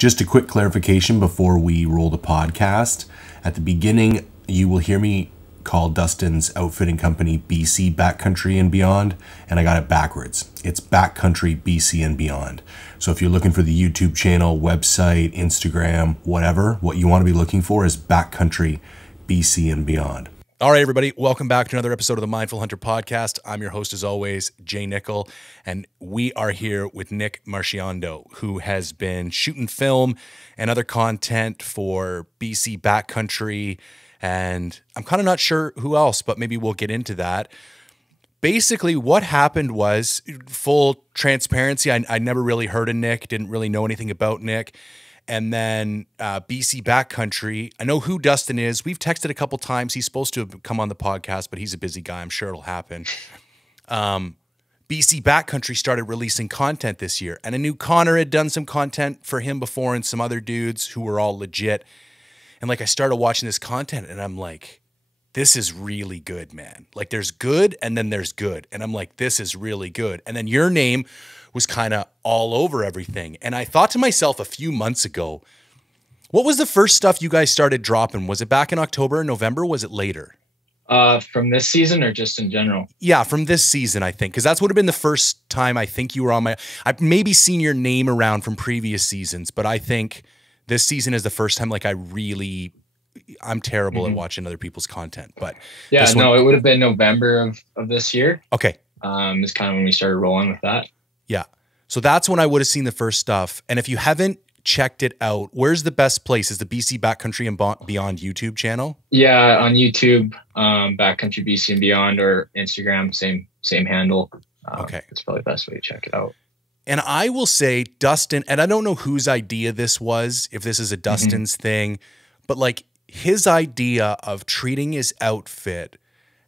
Just a quick clarification before we roll the podcast. At the beginning, you will hear me call Dustin's outfitting company BC Backcountry and Beyond, and I got it backwards. It's Backcountry BC and Beyond. So if you're looking for the YouTube channel, website, Instagram, whatever, what you want to be looking for is Backcountry BC and Beyond. All right, everybody, welcome back to another episode of the Mindful Hunter podcast. I'm your host, as always, Jay Nichol, and we are here with Nick Marchiando, who has been shooting film and other content for BC Backcountry, and I'm kind of not sure who else, but maybe we'll get into that. Basically, what happened was, full transparency, I never really heard of Nick, didn't really know anything about Nick. And then BC Backcountry, I know who Dustin is. We've texted a couple times. He's supposed to have come on the podcast, but he's a busy guy. I'm sure it'll happen. BC Backcountry started releasing content this year. And I knew Connor had done some content for him before and some other dudes who were all legit. And like I started watching this content and I'm like, this is really good, man. Like there's good and then there's good. And I'm like, this is really good. And then your name was kind of all over everything. And I thought to myself a few months ago, what was the first stuff you guys started dropping? Was it back in October or November? Was it later? From this season or just in general? Yeah, from this season, I think. Because that's would have been the first time I think you were on my... I've maybe seen your name around from previous seasons, but I think this season is the first time like I'm terrible at watching other people's content. But yeah, no, it would have been November of this year. Okay. Is kind of when we started rolling with that. Yeah. So that's when I would have seen the first stuff. And if you haven't checked it out, where's the best place? Is the BC Backcountry and Beyond YouTube channel? Yeah, on YouTube, Backcountry BC and Beyond, or Instagram, same handle. Okay. It's probably the best way to check it out. And I will say Dustin, and I don't know whose idea this was, if this is a Dustin's thing, but like his idea of treating his outfit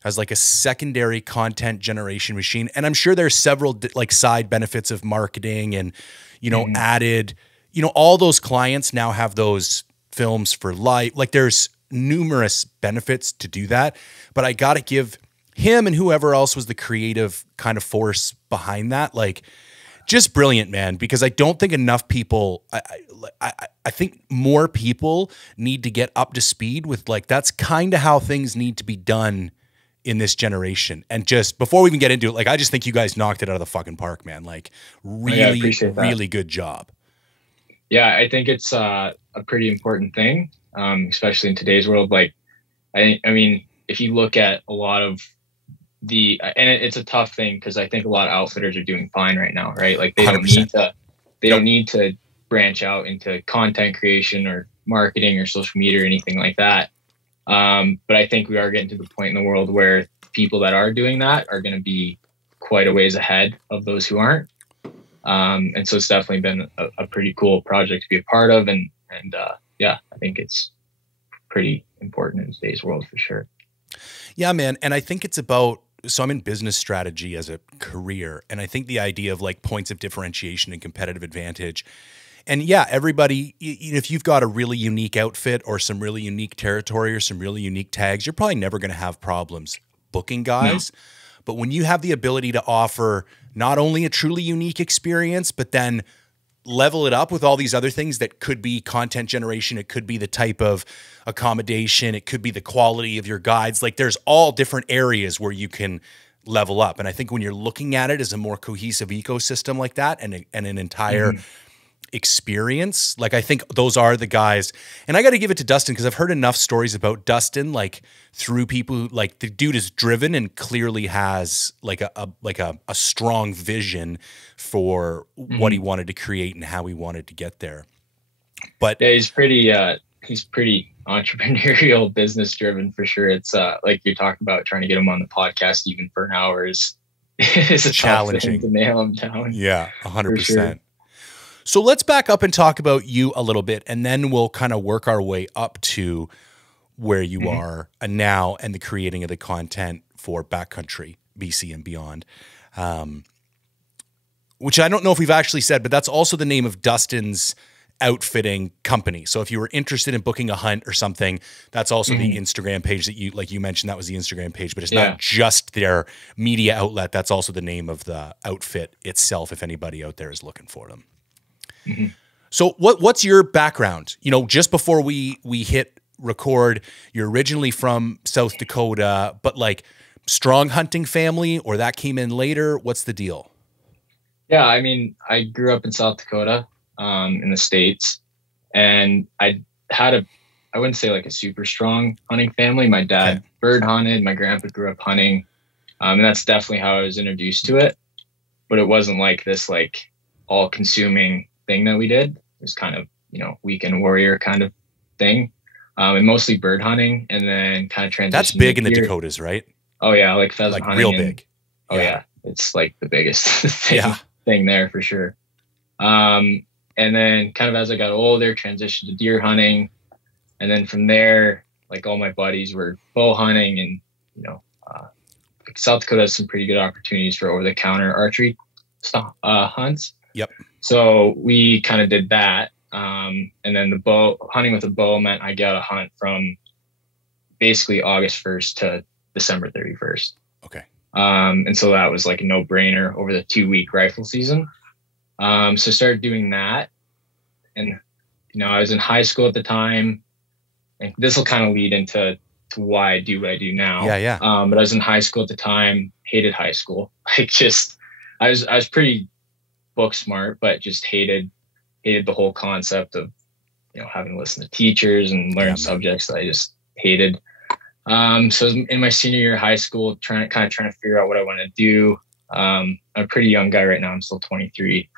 as like a secondary content generation machine. And I'm sure there's several like side benefits of marketing and, you know, added, you know, all those clients now have those films for life. Like there's numerous benefits to do that, but I got to give him and whoever else was the creative kind of force behind that, like just brilliant, man, because I don't think enough people, I think more people need to get up to speed with like, that's kind of how things need to be done in this generation. And just before we even get into it, like, I just think you guys knocked it out of the fucking park, man. Like really, really good job. Yeah. I think it's a pretty important thing, especially in today's world. Like, I mean, if you look at a lot of it's a tough thing because I think a lot of outfitters are doing fine right now, right? Like they don't need to branch out into content creation or marketing or social media or anything like that. But I think we are getting to the point in the world where people that are doing that are going to be quite a ways ahead of those who aren't. And so it's definitely been a pretty cool project to be a part of. And yeah, I think it's pretty important in today's world for sure. Yeah, man. And I think it's about, so I'm in business strategy as a career. And I think the idea of like points of differentiation and competitive advantage. And yeah, everybody, if you've got a really unique outfit or some really unique territory or some really unique tags, you're probably never going to have problems booking guys. No. But when you have the ability to offer not only a truly unique experience, but then level it up with all these other things that could be content generation, it could be the type of accommodation, it could be the quality of your guides. Like there's all different areas where you can level up. And I think when you're looking at it as a more cohesive ecosystem like that and an entire experience, like I think those are the guys. And I got to give it to Dustin because I've heard enough stories about Dustin, like through people who, like the dude is driven and clearly has like a strong vision for what he wanted to create and how he wanted to get there. But yeah, he's pretty entrepreneurial, business driven for sure. It's like you're talking about trying to get him on the podcast even for an hour is a challenging to nail him down. Yeah, 100%. So let's back up and talk about you a little bit, and then we'll kind of work our way up to where you are now and the creating of the content for Backcountry, BC and Beyond, which I don't know if we've actually said, but that's also the name of Dustin's outfitting company. So if you were interested in booking a hunt or something, that's also the Instagram page that you mentioned, that was the Instagram page, but it's not just their media outlet. That's also the name of the outfit itself, if anybody out there is looking for them. So what's your background? You know, just before we hit record, you're originally from South Dakota, but like strong hunting family, or that came in later? What's the deal? Yeah, I mean, I grew up in South Dakota, in the States, and I wouldn't say like a super strong hunting family. My dad bird hunted, my grandpa grew up hunting, and that's definitely how I was introduced to it. But it wasn't like this like all consuming thing that we did. It was kind of, weekend warrior kind of thing. And mostly bird hunting, and then kind of transitioned. That's big in the Dakotas, right? Oh yeah, like pheasant hunting. Real big. Oh yeah. It's like the biggest thing there for sure. And then kind of as I got older, transitioned to deer hunting. And then from there, like all my buddies were bow hunting, and, South Dakota has some pretty good opportunities for over-the-counter archery hunts. Yep. So we kind of did that. And then the hunting with a bow meant I got a hunt from basically August 1st to December 31st. Okay. And so that was like a no-brainer over the 2-week rifle season. So I started doing that. And, I was in high school at the time, and this will kind of lead into why I do what I do now. Yeah. But I was in high school at the time, hated high school. I was pretty book smart, but just hated the whole concept of, having to listen to teachers and learn subjects that I just hated. So I was in my senior year of high school, trying to figure out what I want to do. I'm a pretty young guy right now. I'm still 23.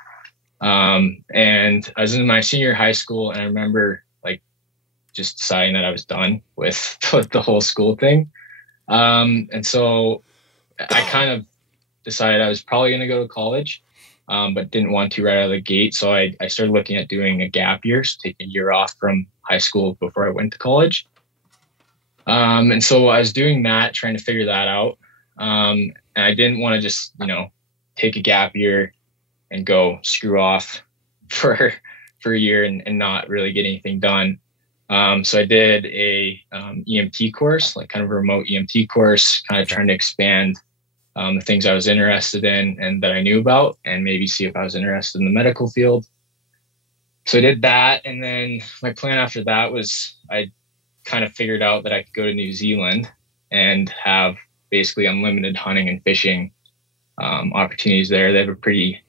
And I was in my senior year of high school, and I remember like just deciding that I was done with the whole school thing. And so I kind of decided I was probably going to go to college, but didn't want to right out of the gate. So I started looking at doing a gap year, so taking a year off from high school before I went to college. And so I was doing that, trying to figure that out. And I didn't want to just, take a gap year and go screw off for a year and not really get anything done. So I did a EMT course, like kind of a remote EMT course, kind of trying to expand the things I was interested in and that I knew about, and maybe see if I was interested in the medical field. So I did that. And then my plan after that was I kind of figured out that I could go to New Zealand and have basically unlimited hunting and fishing opportunities there. They have a pretty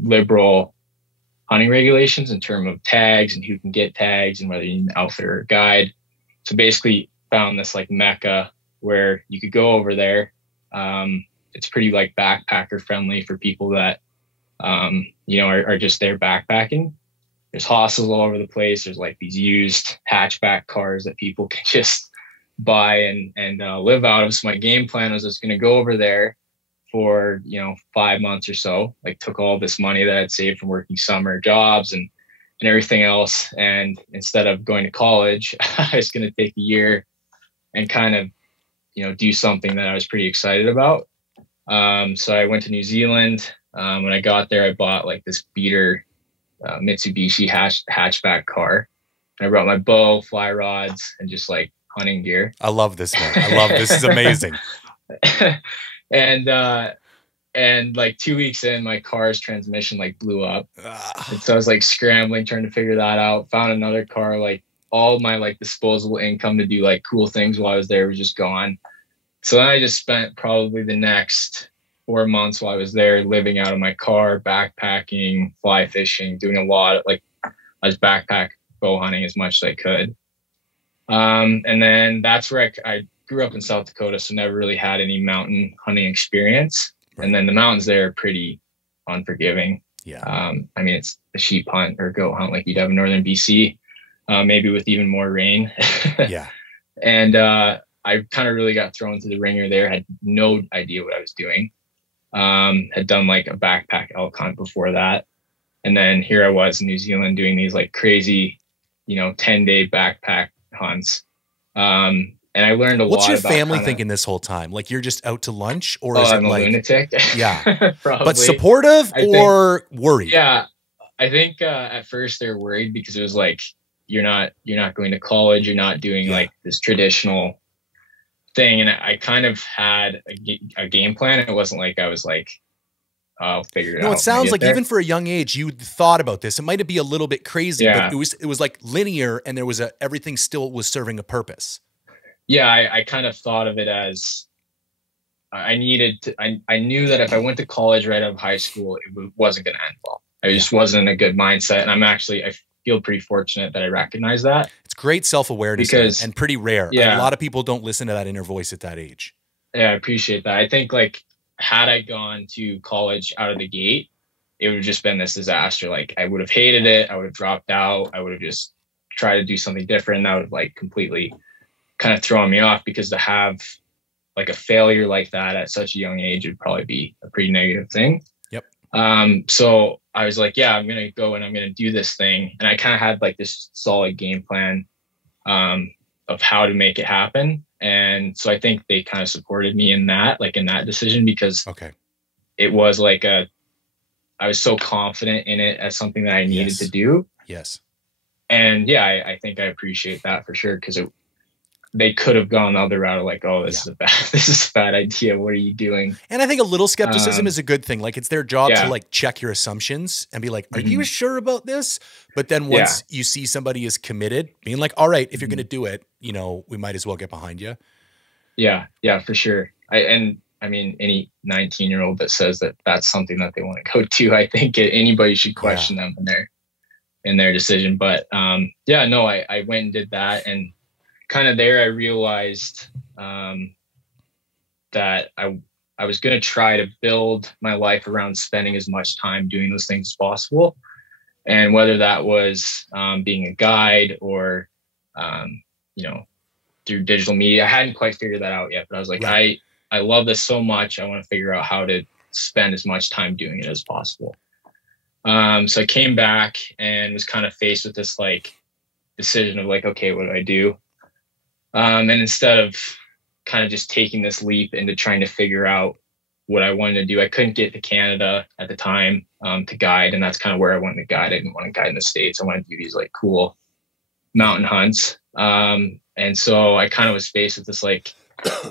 liberal hunting regulations in terms of tags and who can get tags and whether you need an outfitter or a guide. So basically found this like mecca where you could go over there. It's pretty like backpacker friendly for people that, are just there backpacking. There's hostels all over the place. There's like these used hatchback cars that people can just buy and live out of. So my game plan was I was going to go over there for, 5 months or so, like took all this money that I'd saved from working summer jobs and everything else. And instead of going to college, I was going to take a year and kind of, do something that I was pretty excited about. So I went to New Zealand. When I got there, I bought like this beater Mitsubishi hatchback car. And I brought my bow, fly rods, and just like hunting gear. I love this, man. I love this. Is amazing. And like 2 weeks in, my car's transmission like blew up. And so I was like scrambling, trying to figure that out. Found another car, like all my like disposable income to do like cool things while I was there was just gone. So then I just spent probably the next 4 months while I was there living out of my car, backpacking, fly fishing, doing a lot of like I was backpack bow hunting as much as I could. And then that's where I grew up in South Dakota, so never really had any mountain hunting experience. Right. And then the mountains there are pretty unforgiving. Yeah. I mean, it's a sheep hunt or goat hunt like you'd have in northern BC, maybe with even more rain. Yeah. And I kind of really got thrown into the ringer there, had no idea what I was doing. Had done like a backpack elk hunt before that. And then here I was in New Zealand doing these like crazy, 10-day backpack hunts. And I learned a lot. What's your family thinking this whole time? Like you're just out to lunch, or is it I'm a like lunatic? Yeah, probably. But supportive or worried? Yeah, I think at first they're worried because it was like you're not going to college, you're not doing like this traditional thing, and I kind of had a game plan. It wasn't like I was like I'll figure it No, out. it sounds like even for a young age, you thought about this. It might be a little bit crazy, but it was like linear, and there was everything still was serving a purpose. Yeah, I kind of thought of it as I needed to. I knew that if I went to college right out of high school, it wasn't going to end well. I just wasn't in a good mindset, and I feel pretty fortunate that I recognize that. It's great self-awareness and pretty rare. Yeah, a lot of people don't listen to that inner voice at that age. Yeah, I appreciate that. I think like had I gone to college out of the gate, it would have just been this disaster. Like I would have hated it. I would have dropped out. I would have just tried to do something different. And that would have like completely kind of thrown me off, because to have like a failure like that at such a young age would probably be a pretty negative thing. Yep. So I was like, yeah, I'm going to go and I'm going to do this thing. And I kind of had like this solid game plan of how to make it happen. And so I think they kind of supported me in that decision, because it was like I was so confident in it as something that I needed to do. Yes. And yeah, I think I appreciate that for sure. Because they could have gone the other route of like, oh, this is a bad idea. What are you doing? And I think a little skepticism is a good thing. Like it's their job to like check your assumptions and be like, are you sure about this? But then once you see somebody is committed, being like, all right, if you're going to do it, we might as well get behind you. Yeah. Yeah, for sure. I mean, any 19-year-old that says that that's something that they want to go to, I think anybody should question them in their decision. But I went and did that, and kind of there I realized that I was going to try to build my life around spending as much time doing those things as possible. And whether that was being a guide or, through digital media, I hadn't quite figured that out yet, but I was like, I love this so much. I want to figure out how to spend as much time doing it as possible. So I came back and was kind of faced with this like decision of like, okay, what do I do? And instead of kind of just taking this leap into trying to figure out what I wanted to do, I couldn't get to Canada at the time to guide. And that's kind of where I wanted to guide. I didn't want to guide in the States. I wanted to do these like cool mountain hunts. And so I kind of was faced with this, like,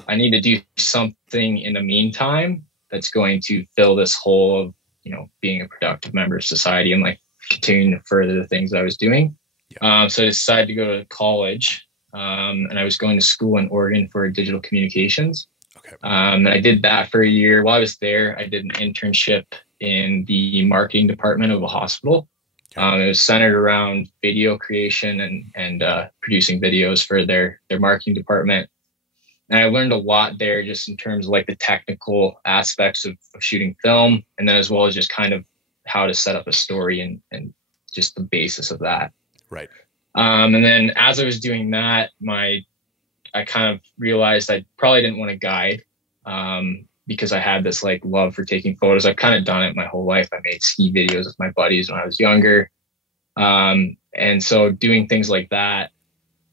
I need to do something in the meantime that's going to fill this hole of, being a productive member of society and like continuing to further the things I was doing. Yeah. So I decided to go to college. And I was going to school in Oregon for digital communications. Okay. And I did that for a year. While I was there, I did an internship in the marketing department of a hospital. Okay. It was centered around video creation and producing videos for their marketing department. And I learned a lot there just in terms of like the technical aspects of shooting film, and then as well as just kind of how to set up a story and just the basis of that. Right. And then as I was doing that, I kind of realized I probably didn't want to guide because I had this like love for taking photos. I've kind of done it my whole life. I made ski videos with my buddies when I was younger. And so doing things like that,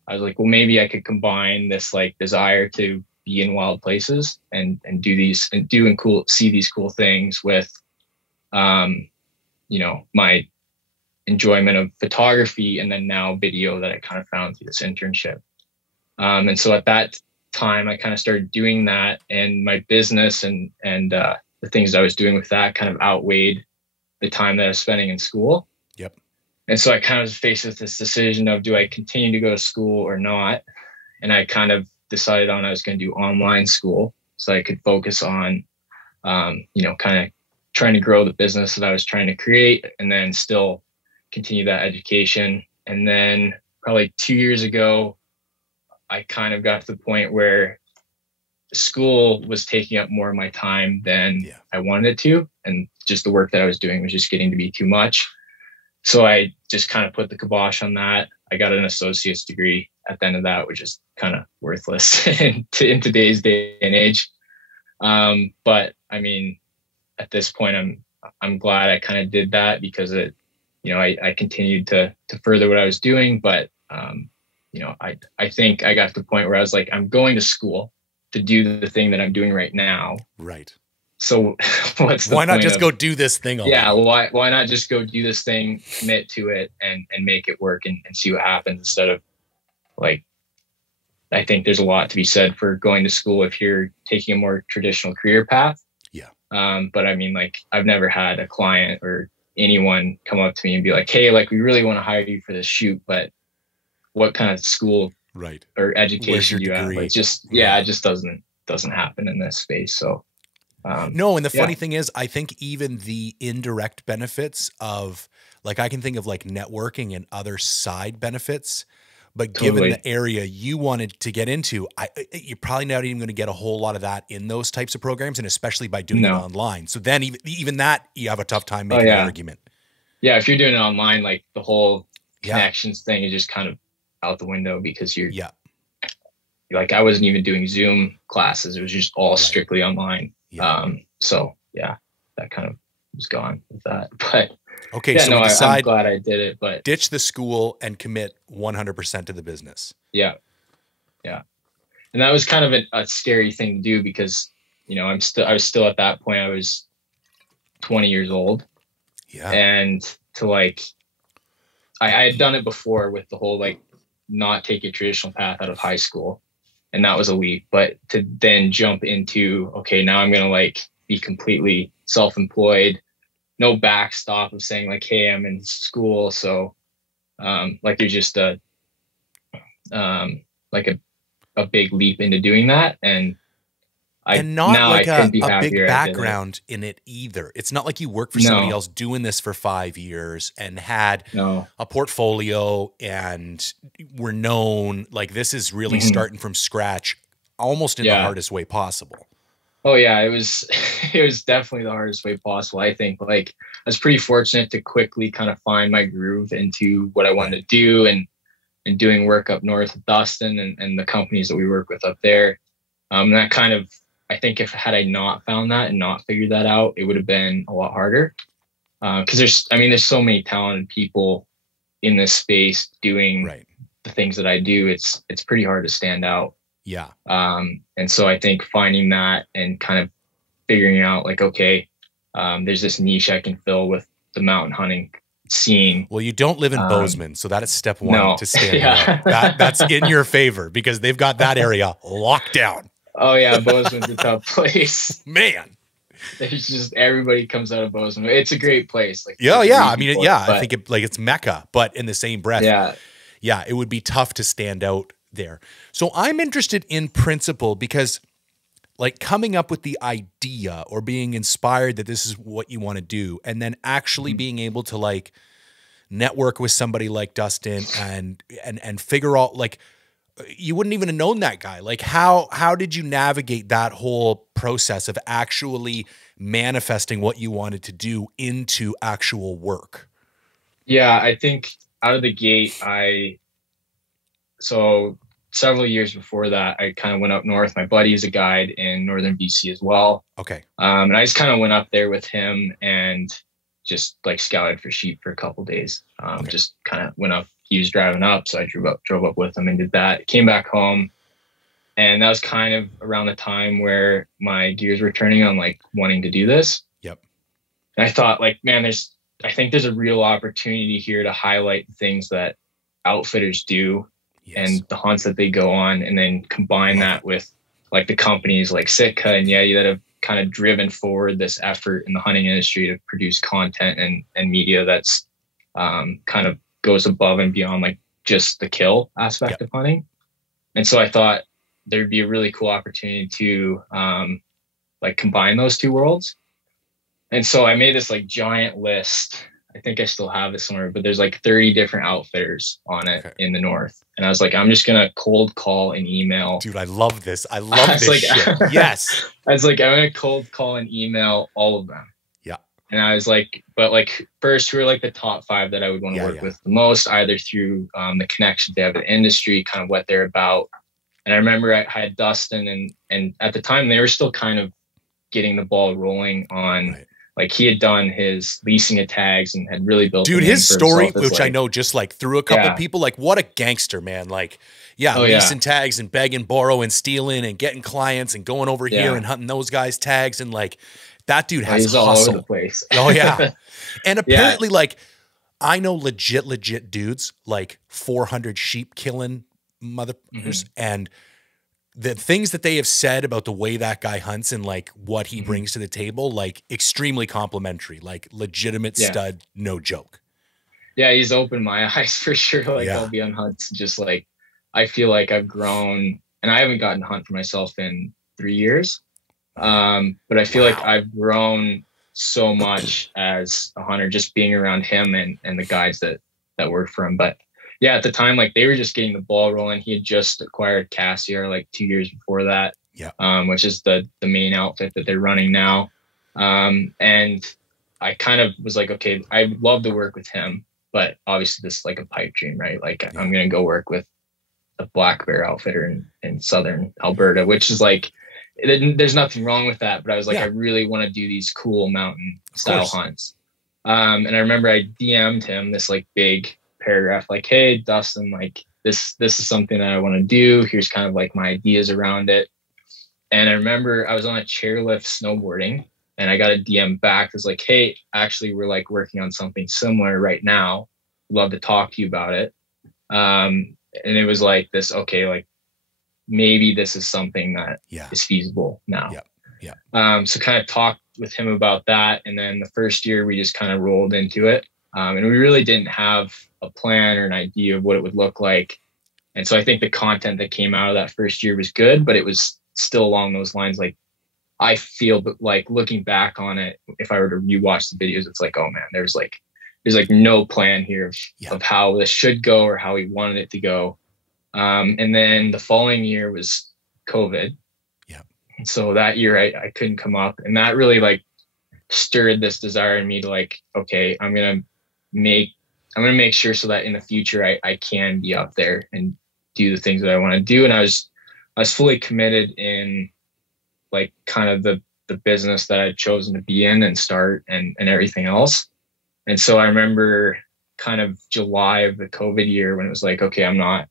I was like, well, maybe I could combine this like desire to be in wild places and do these and see these cool things with, my enjoyment of photography and then now video that I kind of found through this internship. And so at that time, I kind of started doing that, and my business and the things I was doing with that kind of outweighed the time that I was spending in school. Yep. And so I kind of was faced with this decision of, do I continue to go to school or not? And I kind of decided I was going to do online school so I could focus on, kind of trying to grow the business that I was trying to create and then still continue that education. And then probably 2 years ago, I kind of got to the point where school was taking up more of my time than I wanted it to. And just the work that I was doing was just getting to be too much. So I just kind of put the kibosh on that. I got an associate's degree at the end of that, which is kind of worthless in today's day and age. But I mean, at this point, I'm glad I kind of did that because it, I continued to further what I was doing. But, I think I got to the point where I was like, I'm going to school to do the thing that I'm doing right now. Right. So why not just go do this thing? Why not just go do this thing, commit to it and make it work and see what happens instead of like, I think there's a lot to be said for going to school if you're taking a more traditional career path. Yeah. But I mean, like, I've never had a client or anyone come up to me and be like, hey, like, we really want to hire you for this shoot, but what kind of school Right. or Where's education your do you have? degree? Like, just, yeah, it just doesn't happen in this space. So, no. And the funny thing is, I think even the indirect benefits of, like, I can think of like networking and other side benefits, but given the area you wanted to get into, you're probably not even going to get a whole lot of that in those types of programs, and especially by doing it online. So then even that, you have a tough time making an argument. Yeah, if you're doing it online, like, the whole connections thing is just kind of out the window, because you're like, I wasn't even doing Zoom classes. It was just all strictly online. So yeah, that kind of was gone with that. But okay, so we decide, I'm glad I did it, but ditch the school and commit 100% to the business. Yeah. And that was kind of a scary thing to do, because, you know, I was still at that point, I was 20 years old. Yeah. And to, like, I had done it before with the whole, like, not take a traditional path out of high school. And that was a leap. But to then jump into, okay, now I'm going to, like, be completely self-employed, no backstop of saying, like, hey, I'm in school. So, like, you're just like a big leap into doing that. And not like a big background in it either. It's not like you work for somebody else doing this for 5 years and had a portfolio and were known. Like, this is really starting from scratch, almost in the hardest way possible. Oh yeah, it was definitely the hardest way possible. I think, like, I was pretty fortunate to quickly kind of find my groove into what I wanted to do, and doing work up north with Dustin and the companies that we work with up there. That kind of, I think, had I not found that and not figured that out, it would have been a lot harder. Cause there's so many talented people in this space doing the things that I do. It's pretty hard to stand out. Yeah. And so I think finding that and kind of figuring out, like, okay, there's this niche I can fill with the mountain hunting scene. Well, you don't live in Bozeman, so that is step one to stand out. That's in your favor, because they've got that area locked down. Oh yeah, Bozeman's a tough place, man. There's just, everybody comes out of Bozeman. It's a great place. Like, I mean, I think it's Mecca, but in the same breath, it would be tough to stand out there. So I'm interested in principle, because, like, coming up with the idea or being inspired that this is what you want to do, and then actually being able to, like, network with somebody like Dustin and figure out, like, you wouldn't even have known that guy. Like, how did you navigate that whole process of actually manifesting what you wanted to do into actual work? Yeah, I think out of the gate, so several years before that, I kind of went up north. My buddy is a guide in northern BC as well. Okay. And I just kind of went up there with him and just, like, scouted for sheep for a couple days. Just kind of went up. He was driving up, so I drove up with him and did that. Came back home, and that was kind of around the time where my gears were turning on, like, wanting to do this. Yep. And I thought, like, man, I think there's a real opportunity here to highlight the things that outfitters do and the hunts that they go on, and then combine that with, like, the companies like Sitka and Yeti that have kind of driven forward this effort in the hunting industry to produce content and media that's kind of goes above and beyond, like, just the kill aspect of hunting. And so I thought there'd be a really cool opportunity to like, combine those two worlds. And so I made this, like, giant list. I think I still have it somewhere, but there's, like, 30 different outfitters on it in the north. And I was like, I'm just going to cold call and email. Dude, I love this. I love this shit. Yes. I was like, I'm going to cold call and email all of them. Yeah. And I was like, but, like, first, who are, like, the top 5 that I would want to work with the most, either through the connections they have with the industry, kind of what they're about. And I remember I had Dustin, and at the time they were still kind of getting the ball rolling on, like, he had done his leasing of tags and had really built. Dude, his story, which, like, I know just, like, through a couple people, like, what a gangster, man. Like, leasing tags and begging, borrowing, stealing, and getting clients and going over here and hunting those guys' tags. And, like, that dude has he's hustle. All over the place. Oh yeah. And apparently, like, I know legit dudes, like 400 sheep killing motherfuckers, and the things that they have said about the way that guy hunts and like what he brings to the table, like extremely complimentary, like legitimate stud, no joke. Yeah, he's opened my eyes for sure. Like I'll be on hunts, just like I feel like I've grown, and I haven't gotten to hunt for myself in 3 years. But I feel like I've grown so much as a hunter, just being around him and the guys that work for him. But yeah, at the time, like they were just getting the ball rolling. He had just acquired Cassiar like 2 years before that, which is the main outfit that they're running now. And I kind of was like, okay, I would love to work with him, but obviously this is like a pipe dream, right? Like I'm going to go work with a black bear outfitter in southern Alberta, which is like, there's nothing wrong with that. But I was like, I really want to do these cool mountain style hunts. And I remember I DM'd him this like big paragraph, like, hey, Dustin, like this is something that I want to do. Here's kind of like my ideas around it. And I remember I was on a chairlift snowboarding and I got a DM back. It was like, hey, actually, we're like working on something similar right now. Love to talk to you about it. And it was like this, okay, like maybe this is something that is feasible now. So kind of talked with him about that. And then the first year we just kind of rolled into it. And we really didn't have a plan or an idea of what it would look like. And so I think the content that came out of that first year was good, but it was still along those lines. Like I feel like looking back on it, if I were to rewatch the videos, it's like, oh man, there's like no plan here of how this should go or how we wanted it to go. And then the following year was COVID. And so that year I couldn't come up, and that really like stirred this desire in me to like, okay, I'm going to make sure so that in the future I can be up there and do the things that I want to do. And I was fully committed in like kind of the business that I'd chosen to be in and start and everything else. And so I remember kind of July of the COVID year when it was like, okay, I'm not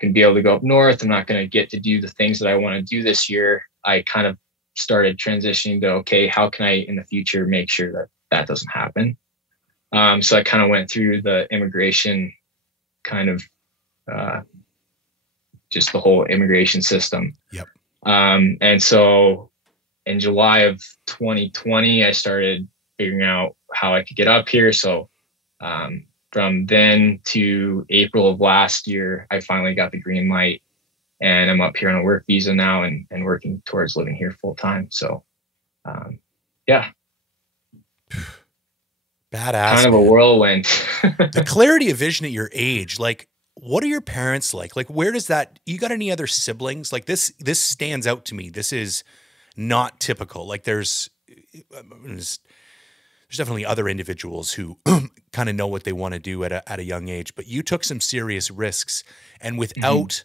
going to be able to go up north. I'm not going to get to do the things that I want to do this year. I kind of started transitioning to, okay, how can I in the future make sure that doesn't happen? So I kind of went through the immigration kind of just the whole immigration system. And so in July of 2020, I started figuring out how I could get up here. So from then to April of last year, I finally got the green light, and I'm up here on a work visa now and working towards living here full time. So yeah. Badass. Kind of a whirlwind. The clarity of vision at your age, like what are your parents like? Like where does that, you got any other siblings? Like this stands out to me. This is not typical. Like there's definitely other individuals who kind of know what they want to do at a young age, but you took some serious risks, and without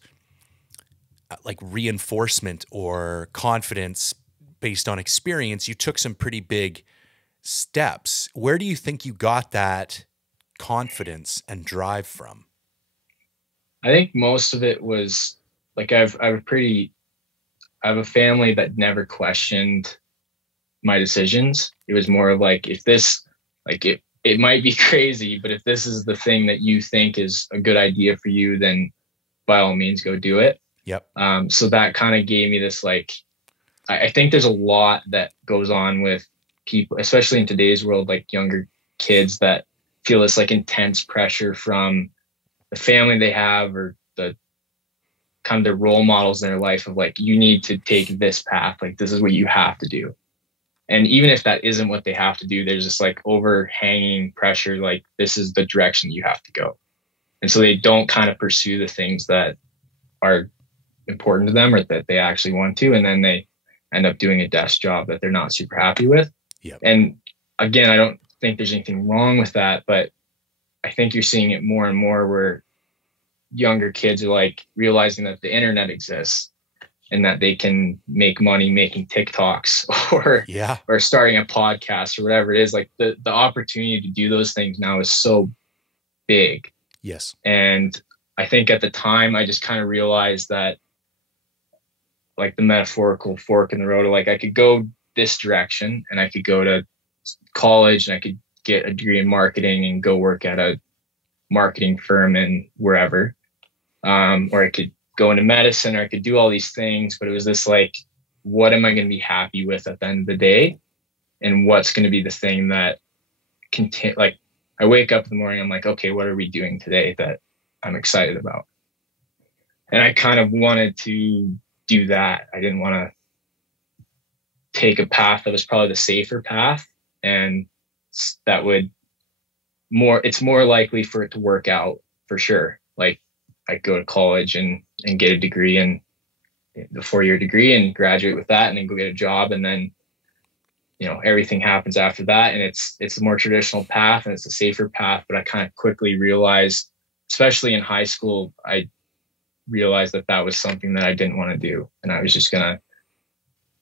like reinforcement or confidence based on experience, you took some pretty big steps. Where do you think you got that confidence and drive from? I think most of it was like I have a family that never questioned my decisions. It was more of like, if this, like it might be crazy, but if this is the thing that you think is a good idea for you, then by all means go do it. So that kind of gave me this, like, I think there's a lot that goes on with people, especially in today's world, like younger kids that feel this like intense pressure from the family they have or the kind of the role models in their life of like, you need to take this path. Like, this is what you have to do. And even if that isn't what they have to do, there's this like overhanging pressure, like this is the direction you have to go. And so they don't kind of pursue the things that are important to them or that they actually want to. And then they end up doing a desk job that they're not super happy with. And again, I don't think there's anything wrong with that, but I think you're seeing it more and more where younger kids are like realizing that the internet exists and that they can make money making TikToks or starting a podcast or whatever it is. Like the opportunity to do those things now is so big. And I think at the time I just kind of realized that like the metaphorical fork in the road, like I could go this direction and I could go to college and I could get a degree in marketing and go work at a marketing firm and wherever. Or I could go into medicine, or I could do all these things, but it was this like, what am I going to be happy with at the end of the day? And what's going to be the thing that like, I wake up in the morning, I'm like, okay, what are we doing today that I'm excited about? And I kind of wanted to do that. I didn't want to take a path that was probably the safer path, and that would it's more likely for it to work out for sure. Like, I go to college and get a degree, and the 4-year degree, and graduate with that, and then go get a job, and then, you know, everything happens after that. And it's a more traditional path, and it's a safer path. But I kind of quickly realized, especially in high school, I realized that was something that I didn't want to do. And I was just gonna,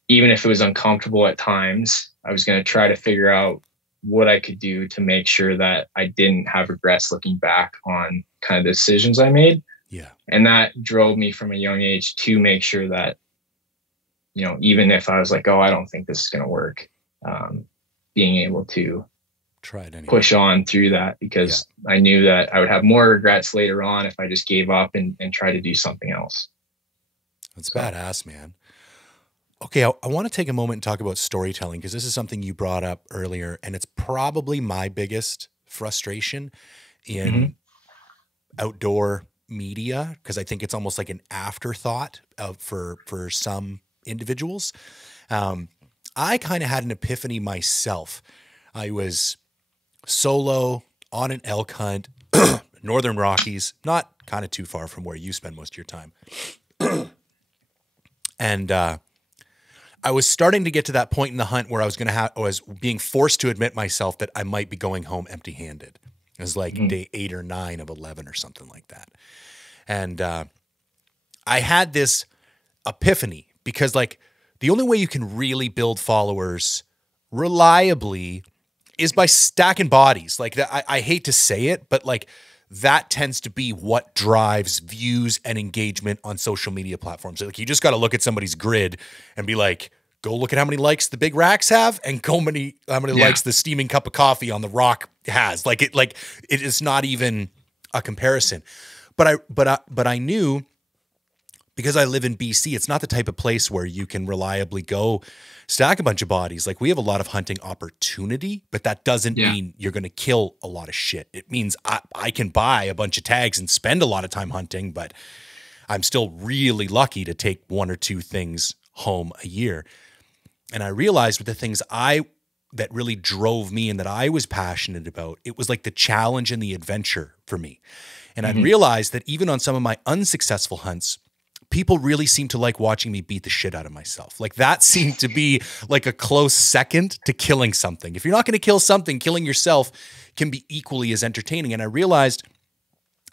even if it was uncomfortable at times, I was gonna try to figure out what I could do to make sure that I didn't have regrets looking back on kind of the decisions I made. Yeah. And that drove me from a young age to make sure that, you know, even if I was like, oh, I don't think this is going to work, being able to try it anyway, push on through that, because I knew that I would have more regrets later on if I just gave up and tried to do something else. That's badass, man. Okay, I want to take a moment and talk about storytelling, because this is something you brought up earlier, and it's probably my biggest frustration in outdoor media, because I think it's almost like an afterthought for some individuals. I kind of had an epiphany myself. I was solo on an elk hunt, Northern Rockies, not kind of too far from where you spend most of your time. And I was starting to get to that point in the hunt where I was being forced to admit myself that I might be going home empty-handed. It was like day 8 or 9 of 11 or something like that. And I had this epiphany, because like the only way you can really build followers reliably is by stacking bodies. Like, I hate to say it, but like that tends to be what drives views and engagement on social media platforms. Like, you just got to look at somebody's grid and be like, go look at how many likes the big racks have, and how many likes the steaming cup of coffee on the rock has. Like it is not even a comparison. But I knew, because I live in BC, it's not the type of place where you can reliably go stack a bunch of bodies. Like, we have a lot of hunting opportunity, but that doesn't mean you're going to kill a lot of shit. It means I can buy a bunch of tags and spend a lot of time hunting, but I'm still really lucky to take 1 or 2 things home a year. And I realized with the things that really drove me and that I was passionate about, it was like the challenge and the adventure for me. And I realized that even on some of my unsuccessful hunts, people really seem to like watching me beat the shit out of myself. Like, that seemed to be like a close second to killing something. If you're not going to kill something, killing yourself can be equally as entertaining. And I realized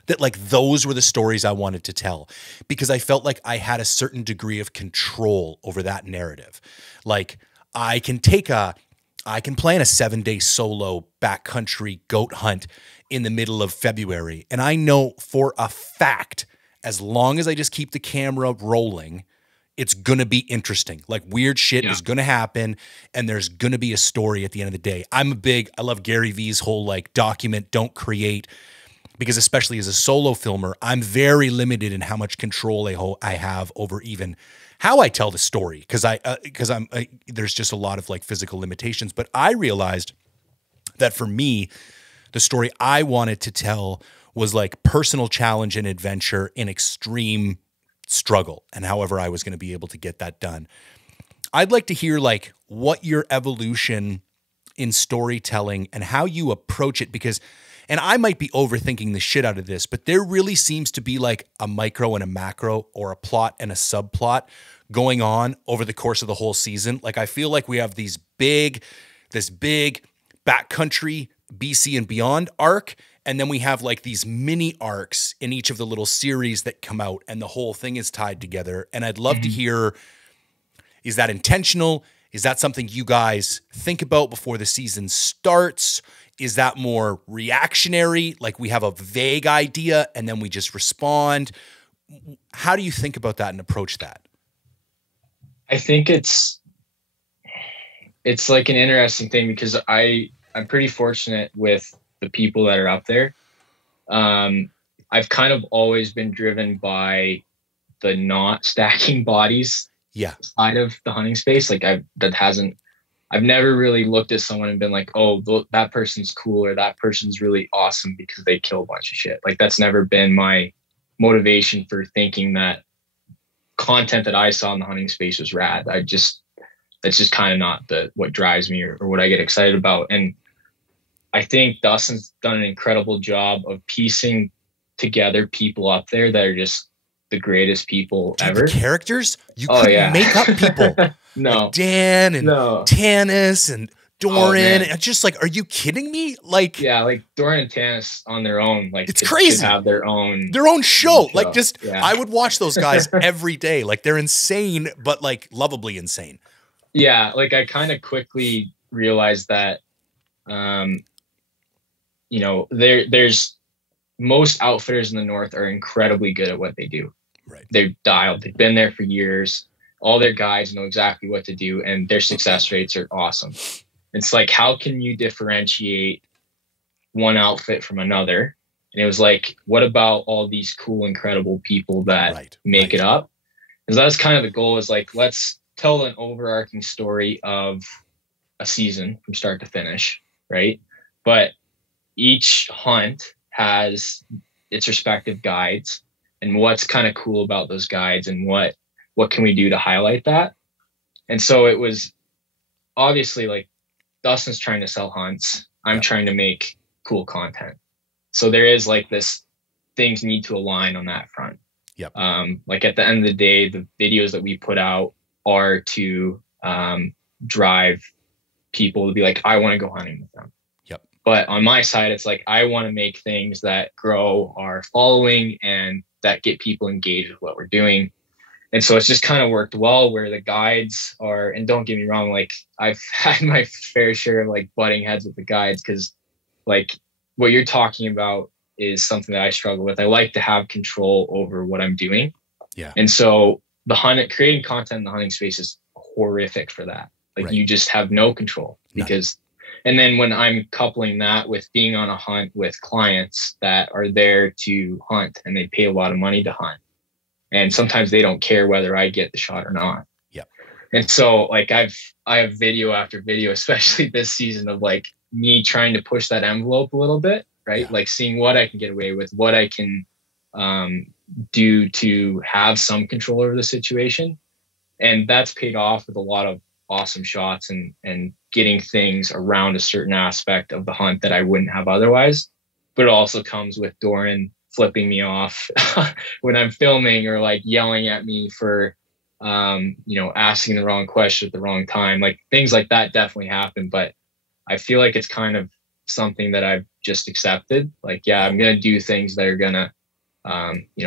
that like those were the stories I wanted to tell, because I felt like I had a certain degree of control over that narrative. Like, I can plan a 7-day solo backcountry goat hunt in the middle of February. And I know for a fact, as long as I just keep the camera rolling, it's going to be interesting. Like, weird shit is going to happen, and there's going to be a story at the end of the day. I love Gary Vee's whole like document, don't create, because especially as a solo filmer, I'm very limited in how much control I have over even how I tell the story, because there's just a lot of like physical limitations. But I realized that for me, the story I wanted to tell was like personal challenge and adventure in extreme struggle, and however I was going to be able to get that done. I'd like to hear like what your evolution in storytelling and how you approach it, because, and I might be overthinking the shit out of this, but there really seems to be like a micro and a macro, or a plot and a subplot going on over the course of the whole season. Like, I feel like we have this big backcountry BC and beyond arc, and then we have like these mini arcs in each of the little series that come out, and the whole thing is tied together. And I'd love to hear, is that intentional? Is that something you guys think about before the season starts? Is that more reactionary? Like, we have a vague idea and then we just respond. How do you think about that and approach that? I think it's like an interesting thing, because I'm pretty fortunate with the people that are up there. I've kind of always been driven by the not stacking bodies side of the hunting space. Like I've never really looked at someone and been like, oh, that person's cool or that person's really awesome because they kill a bunch of shit. Like that's never been my motivation for thinking that content that I saw in the hunting space was rad. That's just kind of not what drives me or what I get excited about. And I think Dustin's done an incredible job of piecing together people up there that are just the greatest people ever. The characters? You couldn't make up people. No. Like Dan and Tanis and Doran. And just like, are you kidding me? Like, yeah, like Doran and Tanis on their own, like it's crazy. Have their own show. Like just, I would watch those guys every day. Like they're insane, but like lovably insane. Yeah. Like I kind of quickly realized that, you know, there's most outfitters in the North are incredibly good at what they do. Right. They're dialed. They've been there for years. All their guys know exactly what to do, and their success rates are awesome. It's like, how can you differentiate one outfit from another? And it was like, what about all these cool, incredible people that make it up? Because that's kind of the goal, is like, let's tell an overarching story of a season from start to finish, right? But each hunt has its respective guides, and what's kind of cool about those guides, and what can we do to highlight that? And so it was obviously like Dustin's trying to sell hunts. I'm trying to make cool content. So there is like this, things need to align on that front. Yep. Like at the end of the day, the videos that we put out are to drive people to be like, I want to go hunting with them. Yep. But on my side, it's like, I want to make things that grow our following and that get people engaged with what we're doing. And so it's just kind of worked well where the guides are, and don't get me wrong, like I've had my fair share of like butting heads with the guides, because like what you're talking about is something that I struggle with. I like to have control over what I'm doing. Yeah. And so creating content in the hunting space is horrific for that. Like you just have no control because, and then when I'm coupling that with being on a hunt with clients that are there to hunt and they pay a lot of money to hunt, and sometimes they don't care whether I get the shot or not. Yeah. And so like I have video after video, especially this season, of like me trying to push that envelope a little bit, right? Yeah. Like seeing what I can get away with, what I can do to have some control over the situation. And that's paid off with a lot of awesome shots and getting things around a certain aspect of the hunt that I wouldn't have otherwise. But it also comes with Doran flipping me off when I'm filming, or like yelling at me for, asking the wrong question at the wrong time. Like things like that definitely happen, but I feel like it's kind of something that I've just accepted. Like, yeah, I'm going to do things that are going to,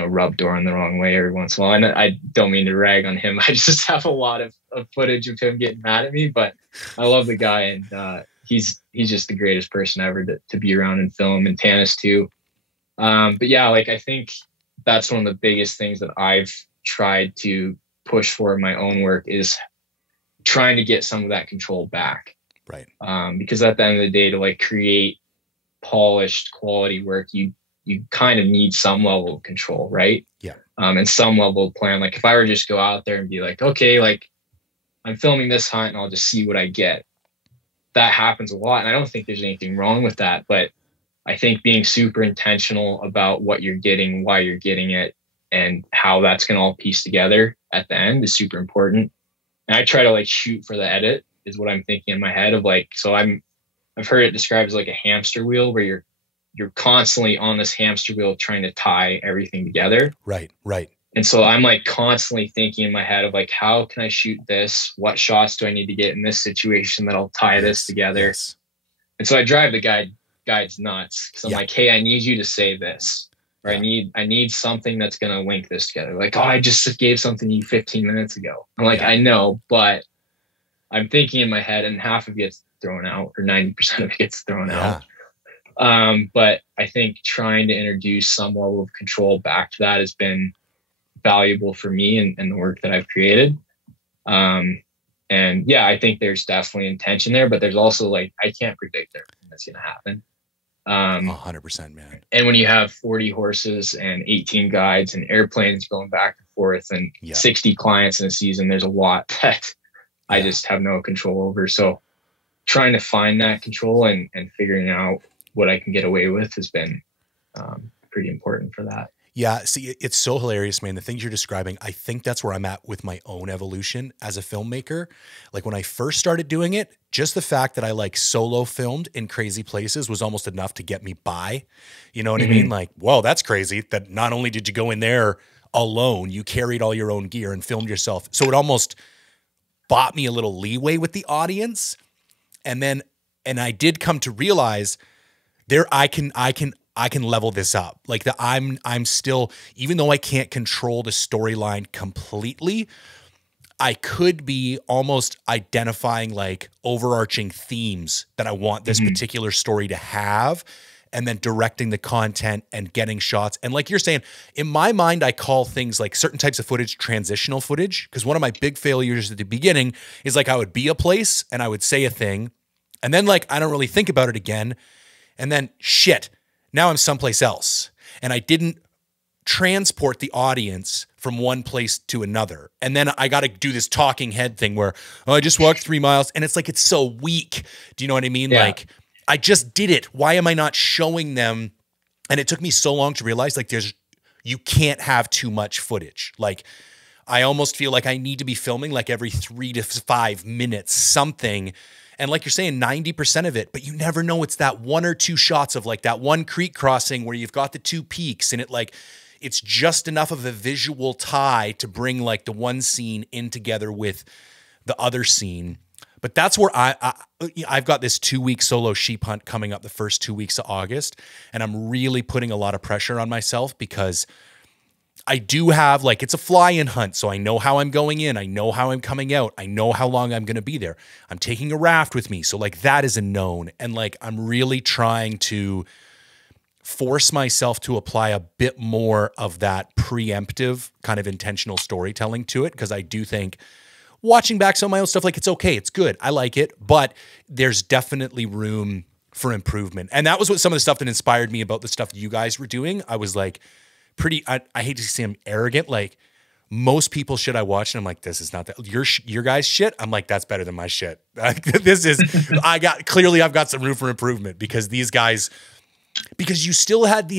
rub Doran the wrong way every once in a while. And I don't mean to rag on him. I just have a lot of footage of him getting mad at me, but I love the guy, and he's just the greatest person ever to be around and film, and Tanis too. But yeah, like I think that's one of the biggest things that I've tried to push for in my own work, is trying to get some of that control back. Right. Because at the end of the day, to like create polished quality work, you kind of need some level of control, right? Yeah. And some level of plan. Like if I were just go out there and be like, okay, like I'm filming this hunt and I'll just see what I get. That happens a lot. And I don't think there's anything wrong with that, but I think being super intentional about what you're getting, why you're getting it, and how that's going to all piece together at the end is super important. And I try to like shoot for the edit is what I'm thinking in my head of like, so I've heard it described as like a hamster wheel, where you're constantly on this hamster wheel trying to tie everything together. Right. And so I'm like constantly thinking in my head of like, how can I shoot this? What shots do I need to get in this situation that'll tie this together? Yes. And so I drive the guides nuts, because I'm like, hey, I need you to say this, or I need something that's going to link this together. Like, oh, I just gave something to you 15 minutes ago. I'm like, I know, but I'm thinking in my head, and half of it gets thrown out, or 90% of it gets thrown out. But I think trying to introduce some level of control back to that has been valuable for me and the work that I've created. And yeah, I think there's definitely intention there, but there's also like, I can't predict everything that's going to happen. 100%, man. And when you have 40 horses and 18 guides and airplanes going back and forth, and Yeah. 60 clients in a season. There's a lot that I just have no control over. So trying to find that control and figuring out what I can get away with has been pretty important for that. Yeah. See, it's so hilarious, man. The things you're describing, I think that's where I'm at with my own evolution as a filmmaker. Like when I first started doing it, just the fact that I like solo filmed in crazy places was almost enough to get me by. You know what I mean? Like, whoa, that's crazy that not only did you go in there alone, you carried all your own gear and filmed yourself. So it almost bought me a little leeway with the audience. And I did come to realize I can level this up. Like I'm still, even though I can't control the storyline completely, I could be almost identifying like overarching themes that I want this particular story to have, and then directing the content and getting shots. And like you're saying, in my mind, I call things like certain types of footage transitional footage. Because one of my big failures at the beginning is like I would be a place and I would say a thing, and then like I don't really think about it again. And then shit, now I'm someplace else. And I didn't transport the audience from one place to another. And then I got to do this talking head thing where, oh, I just walked 3 miles. And it's like, it's so weak. Do you know what I mean? Yeah. Like I just did it. Why am I not showing them? And it took me so long to realize like you can't have too much footage. Like I almost feel like I need to be filming like every 3 to 5 minutes, something. And like you're saying, 90% of it, but you never know. It's that 1 or 2 shots of like that one creek crossing where you've got the 2 peaks, and it's just enough of a visual tie to bring like the one scene in together with the other scene. But that's where I've got this 2-week solo sheep hunt coming up the first 2 weeks of August. And I'm really putting a lot of pressure on myself because I do have like, it's a fly-in hunt. So I know how I'm going in. I know how I'm coming out. I know how long I'm going to be there. I'm taking a raft with me. So like that is a known. And like, I'm really trying to force myself to apply a bit more of that preemptive kind of intentional storytelling to it. Cause I do think watching back some of my own stuff, like it's okay. It's good. I like it, but there's definitely room for improvement. And that was what some of the stuff that inspired me about the stuff you guys were doing. I was like, I hate to say I'm arrogant. Like most people shit I watch, and I'm like, this is not that your guys' shit. I'm like, that's better than my shit. This is, clearly I've got some room for improvement because these guys, because you still had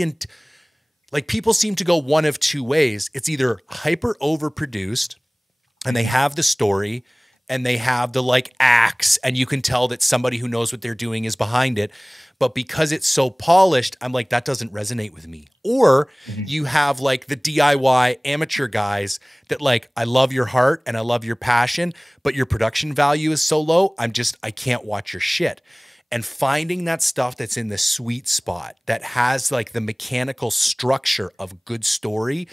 like people seem to go one of 2 ways. It's either hyper overproduced and they have the story and they have the like acts, and you can tell that somebody who knows what they're doing is behind it. But because it's so polished, I'm like, that doesn't resonate with me. Or you have like the DIY amateur guys that like, I love your heart and I love your passion, but your production value is so low. I can't watch your shit. And finding that stuff that's in the sweet spot that has like the mechanical structure of good story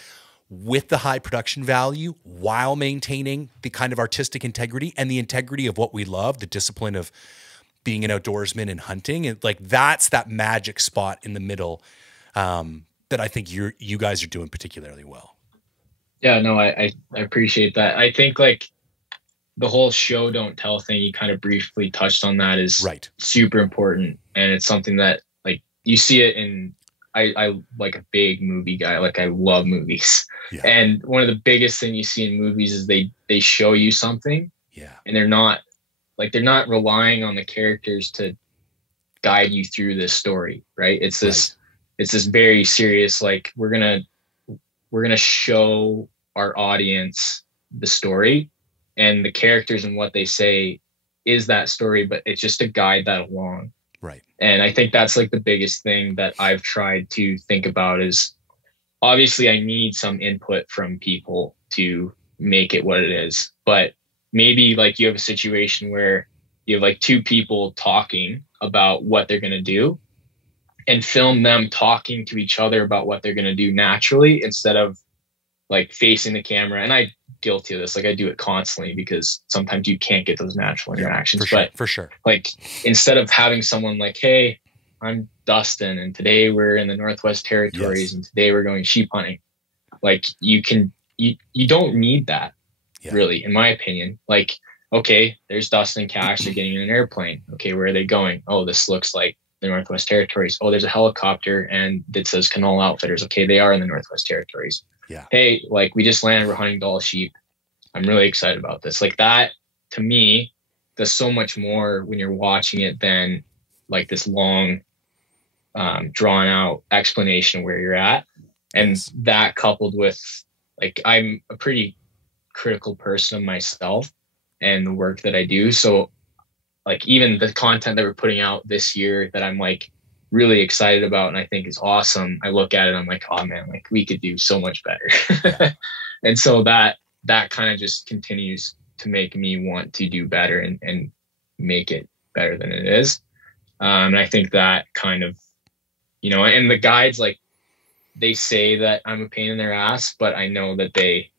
with the high production value while maintaining the kind of artistic integrity and the integrity of what we love, the discipline of being an outdoorsman and hunting. And like, that's that magic spot in the middle that I think you guys are doing particularly well. Yeah, no, I appreciate that. I think like the whole show don't tell thing, you kind of briefly touched on that, is right. Super important. And it's something that like you see it in, I like a big movie guy. Like I love movies. Yeah. And one of the biggest thing you see in movies is they show you something. Yeah. And they're not relying on the characters to guide you through this story. Right. It's this very serious, like we're going to show our audience the story, and the characters and what they say is that story, but it's just to guide that along. Right. And I think that's like the biggest thing that I've tried to think about is obviously I need some input from people to make it what it is. But maybe like you have a situation where you have like 2 people talking about what they're going to do, and film them talking to each other about what they're going to do naturally instead of like facing the camera. And I guilty of this. Like I do it constantly because sometimes you can't get those natural interactions. For sure. Like instead of having someone like, hey, I'm Dustin and today we're in the Northwest Territories and today we're going sheep hunting. Like you don't need that really, in my opinion. Like, okay, there's Dustin and Cash, they're getting in an airplane. Okay, where are they going? Oh, this looks like the Northwest Territories. Oh, there's a helicopter and it says Canal Outfitters. Okay, they are in the Northwest Territories. Yeah. hey, like we just landed, we're hunting Dall sheep. I'm really excited about this. Like that to me does so much more when you're watching it than like this long, drawn out explanation of where you're at. And Yes. that coupled with like, I'm a pretty critical person of myself and the work that I do. So like even the content that we're putting out this year that I'm like really excited about and I think is awesome, I look at it, I'm like, oh man, like we could do so much better. And so that kind of just continues to make me want to do better and make it better than it is. And I think that kind of, you know, and the guides, like they say that I'm a pain in their ass, but I know that they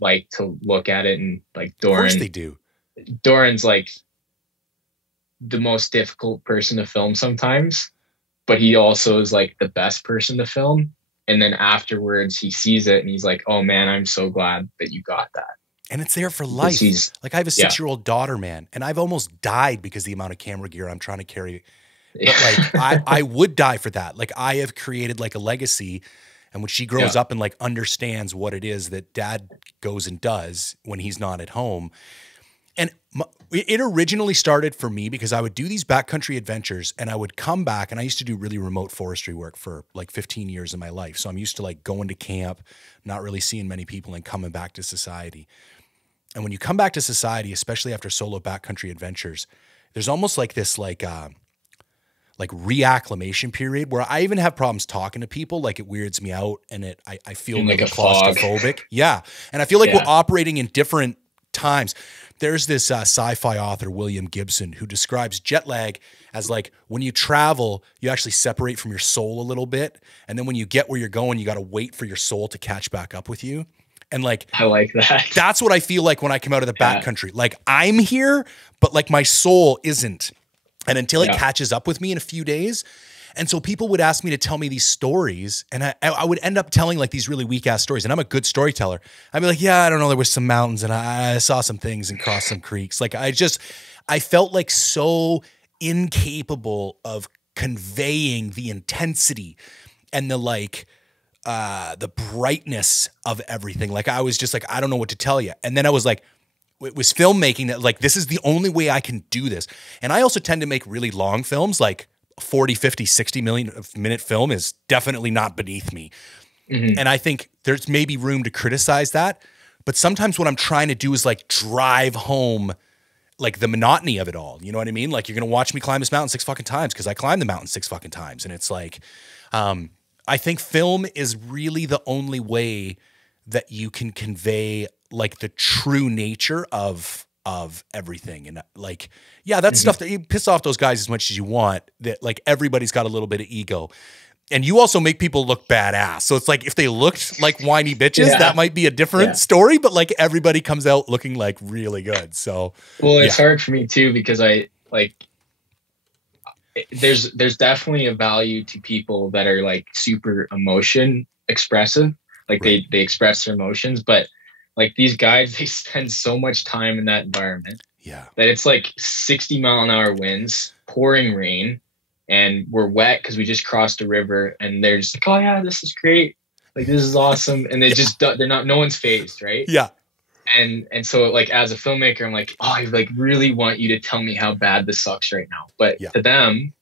like to look at it, and like Doran, of course they do. Doran's like the most difficult person to film sometimes, but he also is like the best person to film. And then afterwards he sees it and he's like, oh man, I'm so glad that you got that. And it's there for life. Like I have a 6-year-old daughter, man, and I've almost died because of the amount of camera gear I'm trying to carry. But like I would die for that. Like I have created like a legacy, and when she grows up and like understands what it is that dad goes and does when he's not at home. And it originally started for me because I would do these backcountry adventures and I would come back, and I used to do really remote forestry work for like 15 years of my life. So I'm used to like going to camp, not really seeing many people, and coming back to society. And when you come back to society, especially after solo backcountry adventures, there's almost like this like reacclimation period where I even have problems talking to people. Like it weirds me out, and I feel like claustrophobic. Yeah. And I feel like we're operating in different times. There's this sci-fi author, William Gibson, who describes jet lag as like when you travel, you actually separate from your soul a little bit. And then when you get where you're going, you got to wait for your soul to catch back up with you. And like, I like that. That's what I feel like when I come out of the backcountry. Like I'm here, but like my soul isn't. And until it catches up with me in a few days. And so people would ask me to tell me these stories, and I would end up telling like these really weak ass stories. And I'm a good storyteller. I'd be like, yeah, I don't know. There was some mountains and I saw some things and crossed some creeks. Like I felt like so incapable of conveying the intensity and the like, the brightness of everything. Like I was just like, I don't know what to tell you. And then I was like, it was filmmaking that like, this is the only way I can do this. And I also tend to make really long films, like 40, 50, 60 minute film is definitely not beneath me. Mm-hmm. And I think there's maybe room to criticize that. But sometimes what I'm trying to do is like drive home like the monotony of it all. You know what I mean? Like you're going to watch me climb this mountain 6 fucking times because I climbed the mountain 6 fucking times. And it's like, I think film is really the only way that you can convey like the true nature of everything. And like, yeah, that's stuff that you piss off those guys as much as you want, that like everybody's got a little bit of ego. And you also make people look badass. So it's like, if they looked like whiny bitches, that might be a different story, but like everybody comes out looking like really good. So, well, it's hard for me too, because I like, there's definitely a value to people that are like super emotion expressive. Like they express their emotions, but like these guys, they spend so much time in that environment that it's like 60-mile-an-hour winds, pouring rain, and we're wet because we just crossed a river, and they're just like, oh yeah, this is great. Like, this is awesome. And they're not, no one's phased. Right. Yeah. And so like, as a filmmaker, I'm like, oh, I like really want you to tell me how bad this sucks right now. But to them,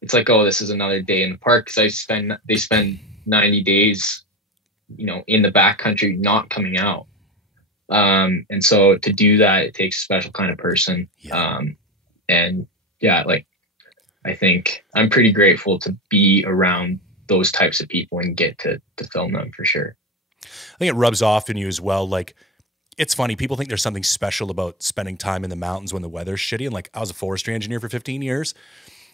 it's like, oh, this is another day in the park. Cause they spend 90 days, you know, in the backcountry, not coming out. And so to do that, it takes a special kind of person. And like, I think I'm pretty grateful to be around those types of people and get to film them for sure. I think it rubs off in you as well. Like, it's funny. People think there's something special about spending time in the mountains when the weather's shitty. And like, I was a forestry engineer for 15 years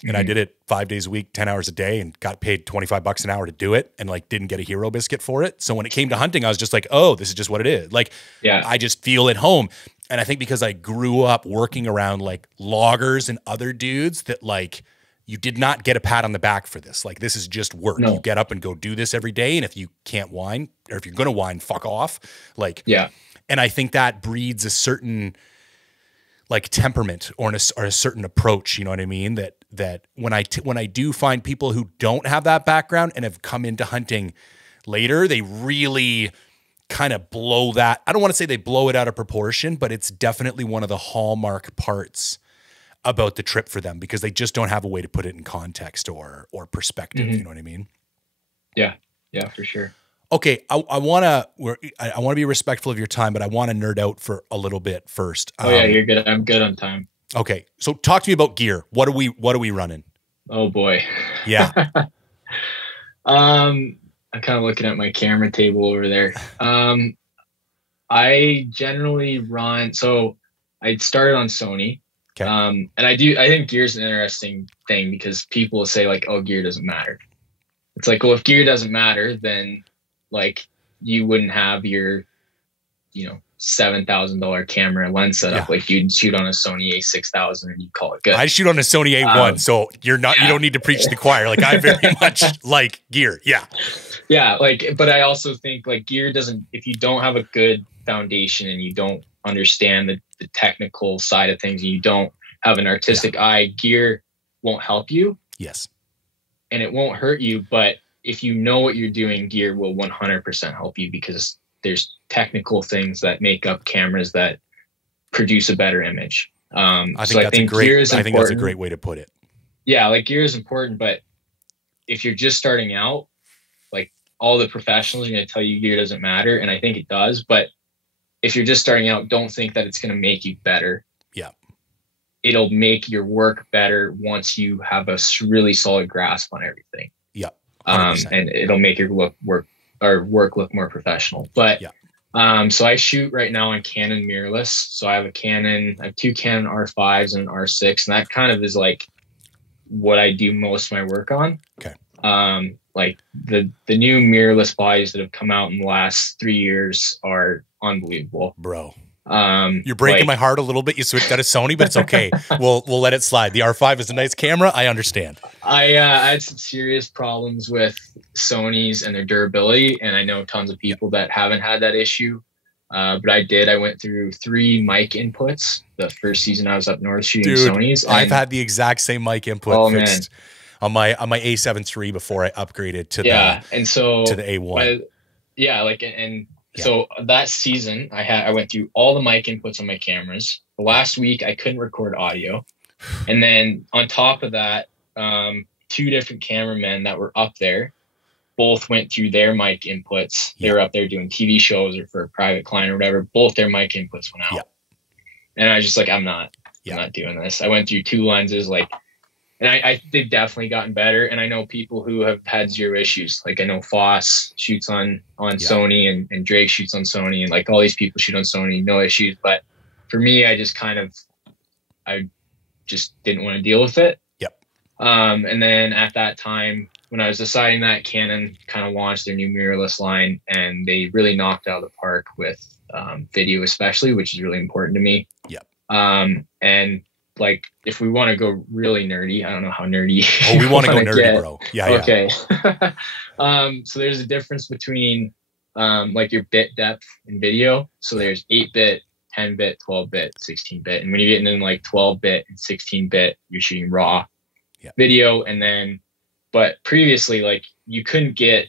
and I did it 5 days a week, 10 hours a day, and got paid $25 an hour to do it, and like didn't get a hero biscuit for it. So when it came to hunting, I was just like, oh, this is just what it is. Like, I just feel at home. And I think because I grew up working around like loggers and other dudes, that like, you did not get a pat on the back for this. Like, this is just work. No. You get up and go do this every day. And if you can't whine, or if you're going to whine, fuck off. Like, and I think that breeds a certain like temperament or a certain approach. You know what I mean? That when I do find people who don't have that background and have come into hunting later, they really kind of blow that. I don't want to say they blow it out of proportion, but it's definitely one of the hallmark parts about the trip for them, because they just don't have a way to put it in context or perspective. You know what I mean? Yeah. Yeah, for sure. Okay. I want to be respectful of your time, but I want to nerd out for a little bit first. Oh yeah, you're good. I'm good on time. Okay. So talk to me about gear. What are we running? Oh boy. Yeah. I'm kind of looking at my camera table over there. I generally run, so I started on Sony. Okay. And I think gear is an interesting thing, because people will say like, oh, gear doesn't matter. It's like, well, if gear doesn't matter, then like you wouldn't have your, $7,000 camera lens setup. Like you'd shoot on a Sony A6000 and you'd call it good. I shoot on a Sony A1, so you don't need to preach to the choir. Like I very much like gear. Yeah. Yeah. But I also think like gear doesn't, if you don't have a good foundation and you don't understand the technical side of things, and you don't have an artistic eye, gear won't help you. Yes. And it won't hurt you. But if you know what you're doing, gear will 100% help you, because there's technical things that make up cameras that produce a better image. I think that's a great way to put it. Yeah. Like gear is important, but if you're just starting out, like all the professionals are going to tell you gear doesn't matter. And I think it does, but if you're just starting out, don't think that it's going to make you better. Yeah. It'll make your work better once you have a really solid grasp on everything. Yeah. And it'll make your work look more professional. But so I shoot right now on Canon mirrorless. So I have two Canon R5s and an R6, and that kind of is like what I do most of my work on. Okay. Like the new mirrorless bodies that have come out in the last 3 years are unbelievable, bro. You're breaking my heart a little bit. You switched out of Sony, but it's okay. We'll let it slide. The R5 is a nice camera. I understand. I had some serious problems with Sony's and their durability, and I know tons of people that haven't had that issue. But I did. I went through 3 mic inputs the first season I was up north shooting Sony's. I've had the exact same mic input fixed on my A7 III before I upgraded to the A1. So that season, I went through all the mic inputs on my cameras. The last week, I couldn't record audio. And then on top of that, 2 different cameramen that were up there both went through their mic inputs. They were up there doing TV shows or for a private client or whatever. Both their mic inputs went out. Yeah. And I was just like, I'm not doing this. I went through 2 lenses, and they've definitely gotten better. And I know people who have had 0 issues. Like I know Foss shoots on Sony and Drake shoots on Sony, and like all these people shoot on Sony, no issues. But for me, I just didn't want to deal with it. Yep. And then at that time, when I was deciding that, Canon kind of launched their new mirrorless line, and they really knocked out of the park with video, especially, which is really important to me. Yep. And like, if we want to go really nerdy, I don't know how nerdy. Oh, we want to go nerdy, bro. Yeah. Okay. So there's a difference between like your bit depth in video. So there's 8-bit, 10-bit, 12-bit, 16-bit. And when you're getting in like 12-bit and 16-bit, you're shooting raw video. And then, but previously, like you couldn't get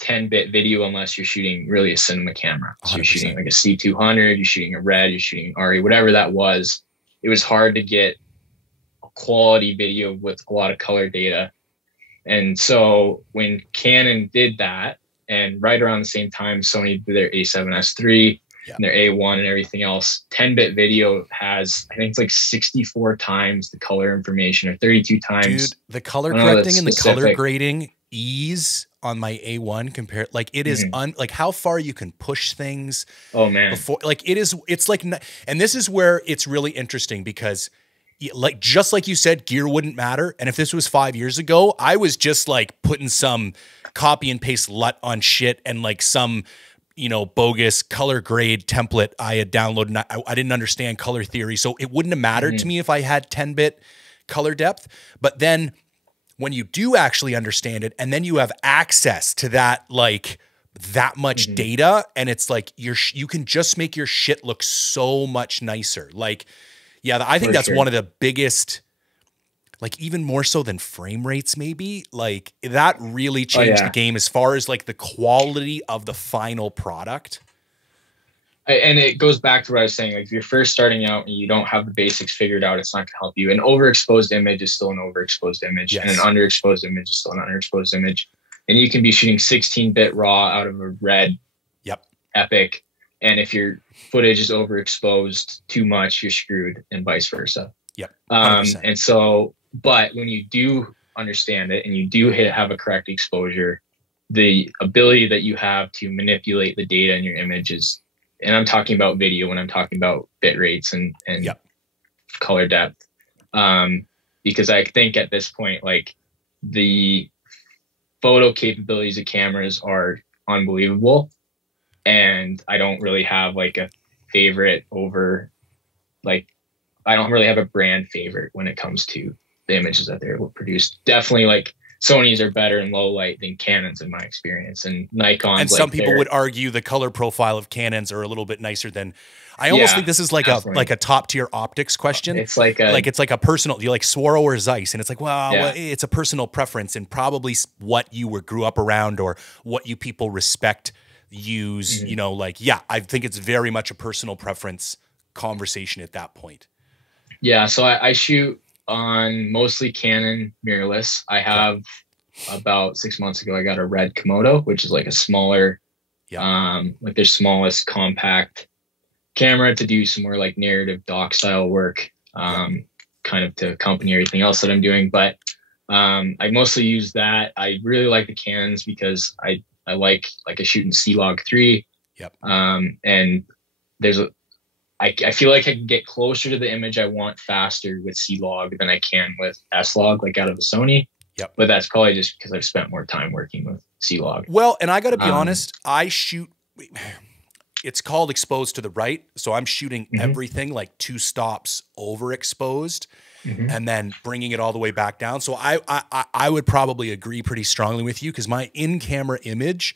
10-bit video unless you're shooting really a cinema camera. So you're shooting like a C200, you're shooting a Red, you're shooting RE, whatever that was. It was hard to get a quality video with a lot of color data. And so when Canon did that, and right around the same time, Sony did their A7S III and their A1 and everything else, 10-bit video has, I think it's like 64 times the color information, or 32 times. Dude, the color correcting and the color grading ease on my A1 compared, like it is like how far you can push things. Oh man. Before, like it's like, and this is where it's really interesting, because like, just like you said, gear wouldn't matter. And if this was 5 years ago, I was just like putting some copy and paste LUT on shit and like some, bogus color grade template I had downloaded. And I didn't understand color theory. So it wouldn't have mattered to me if I had 10-bit color depth. But then when you do actually understand it, and then you have access to that, like that much data, and it's like you can just make your shit look so much nicer. Like, yeah, I think that's one of the biggest, like even more so than frame rates, maybe, like that really changed the game as far as like the quality of the final product. And it goes back to what I was saying. Like if you're first starting out and you don't have the basics figured out, it's not going to help you. An overexposed image is still an overexposed image, and an underexposed image is still an underexposed image. And you can be shooting 16-bit RAW out of a red Epic, and if your footage is overexposed too much, you're screwed, and vice versa. And so, but when you do understand it and you do have a correct exposure, the ability that you have to manipulate the data in your images, and I'm talking about video when I'm talking about bit rates and color depth, because I think at this point, like the photo capabilities of cameras are unbelievable, and I don't really have like a favorite over, like I don't really have a brand favorite when it comes to the images that they're produced. Definitely like Sony's are better in low light than Canons in my experience, and Nikon's. And some people would argue the color profile of Canons are a little bit nicer than. I almost think this is like a top tier optics question. It's like a personal. Do you like Swaro or Zeiss? And it's like, well, it's a personal preference, and probably what you grew up around or what you people respect, use. You know, like I think it's very much a personal preference conversation at that point. Yeah, so I shoot on mostly Canon mirrorless. I have about 6 months ago, I got a red Komodo, which is like a smaller, like their smallest compact camera to do some more like narrative doc style work, kind of to accompany everything else that I'm doing. But I mostly use that. I really like the Canons because I like a shooting C-Log 3. And there's I feel like I can get closer to the image I want faster with C-Log than I can with S-Log, like out of the Sony. But that's probably just because I've spent more time working with C-Log. Well, and I got to be honest, I shoot, it's called exposed to the right. So I'm shooting everything like 2 stops overexposed and then bringing it all the way back down. So I would probably agree pretty strongly with you because my in-camera image,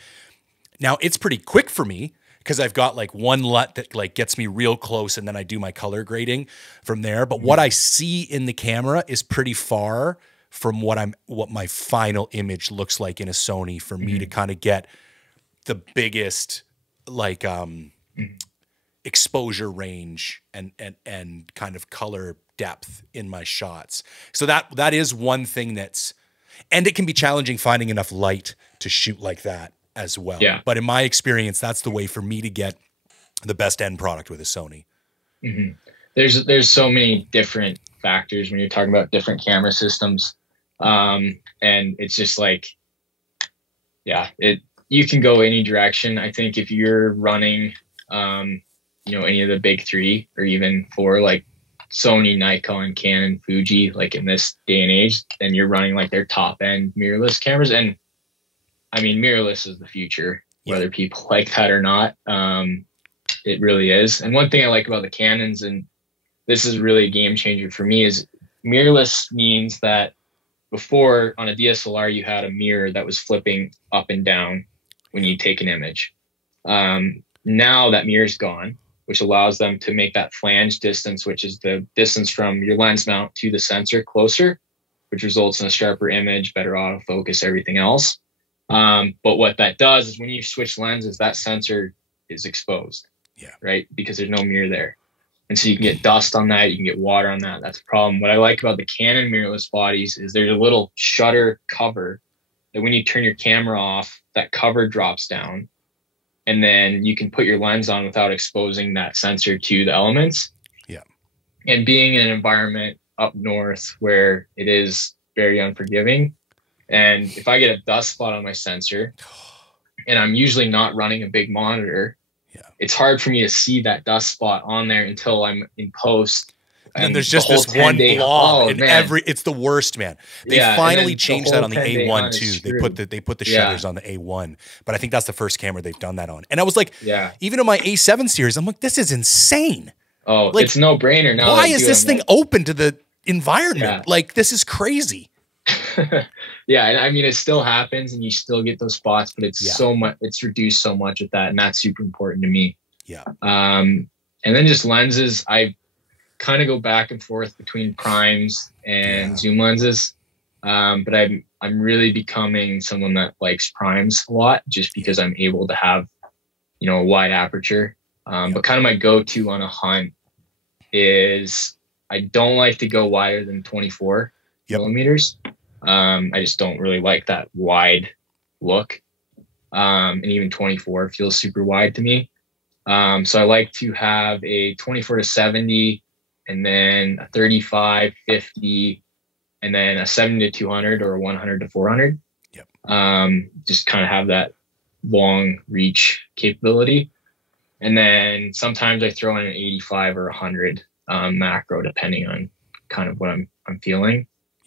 now it's pretty quick for me, because I've got like one LUT that like gets me real close, and then I do my color grading from there. But what I see in the camera is pretty far from what my final image looks like in a Sony for me to kind of get the biggest like exposure range and kind of color depth in my shots. So that is one thing and it can be challenging finding enough light to shoot like that as well. But in my experience, that's the way for me to get the best end product with a Sony. There's so many different factors when you're talking about different camera systems. And it's just like, you can go any direction. I think if you're running, any of the big 3 or even 4, like Sony, Nikon, Canon, Fuji, like in this day and age, then you're running like their top end mirrorless cameras. And I mean, mirrorless is the future, whether people like that or not. It really is. And one thing I like about the Canons, and this is really a game changer for me, is mirrorless means that before on a DSLR, you had a mirror that was flipping up and down when you take an image. Now that mirror's gone, which allows them to make that flange distance, which is the distance from your lens mount to the sensor closer, which results in a sharper image, better autofocus, everything else. But what that does is when you switch lenses, that sensor is exposed, right? Because there's no mirror there. And so you can get dust on that. You can get water on that. That's a problem. What I like about the Canon mirrorless bodies is there's a little shutter cover that when you turn your camera off, that cover drops down. And then you can put your lens on without exposing that sensor to the elements. And being in an environment up north where it is very unforgiving, and if I get a dust spot on my sensor and I'm usually not running a big monitor, it's hard for me to see that dust spot on there until I'm in post. And there's just this one blob in it's the worst, man. They finally changed that on the A1 too. They put the shutters on the A1, but I think that's the first camera they've done that on. And I was like, even in my A7 series, I'm like, this is insane. Oh, like, it's no brainer now. Why is this thing open to the environment? Like, this is crazy. And I mean, it still happens and you still get those spots, but it's so much, it's reduced so much with that. And that's super important to me. And then just lenses, I kind of go back and forth between primes and zoom lenses. But I'm really becoming someone that likes primes a lot just because I'm able to have, a wide aperture. But kind of my go-to on a hunt is I don't like to go wider than 24 millimeters. I just don't really like that wide look. And even 24 feels super wide to me. So I like to have a 24 to 70, and then a 35, 50, and then a 70 to 200 or a 100 to 400. Just kind of have that long reach capability. And then sometimes I throw in an 85 or 100 macro, depending on kind of what I'm feeling.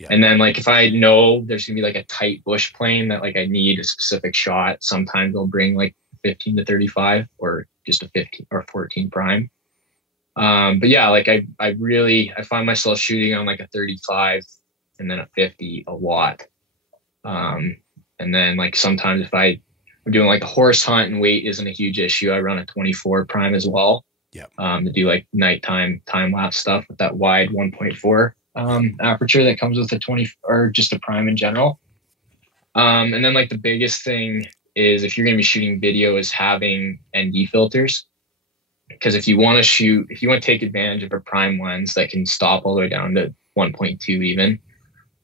And then like if I know there's gonna be like a tight bush plane that like I need a specific shot, sometimes I'll bring like 15 to 35 or just a 15 or 14 prime. But yeah, like I find myself shooting on like a 35 and then a 50 a lot. And then like sometimes if I'm doing like a horse hunt and weight isn't a huge issue, I run a 24 prime as well. To do like nighttime time lapse stuff with that wide 1.4 aperture that comes with a 20 or just a prime in general. And then like the biggest thing is if you're going to be shooting video is having ND filters. Because if you want to take advantage of a prime lens that can stop all the way down to 1.2 even.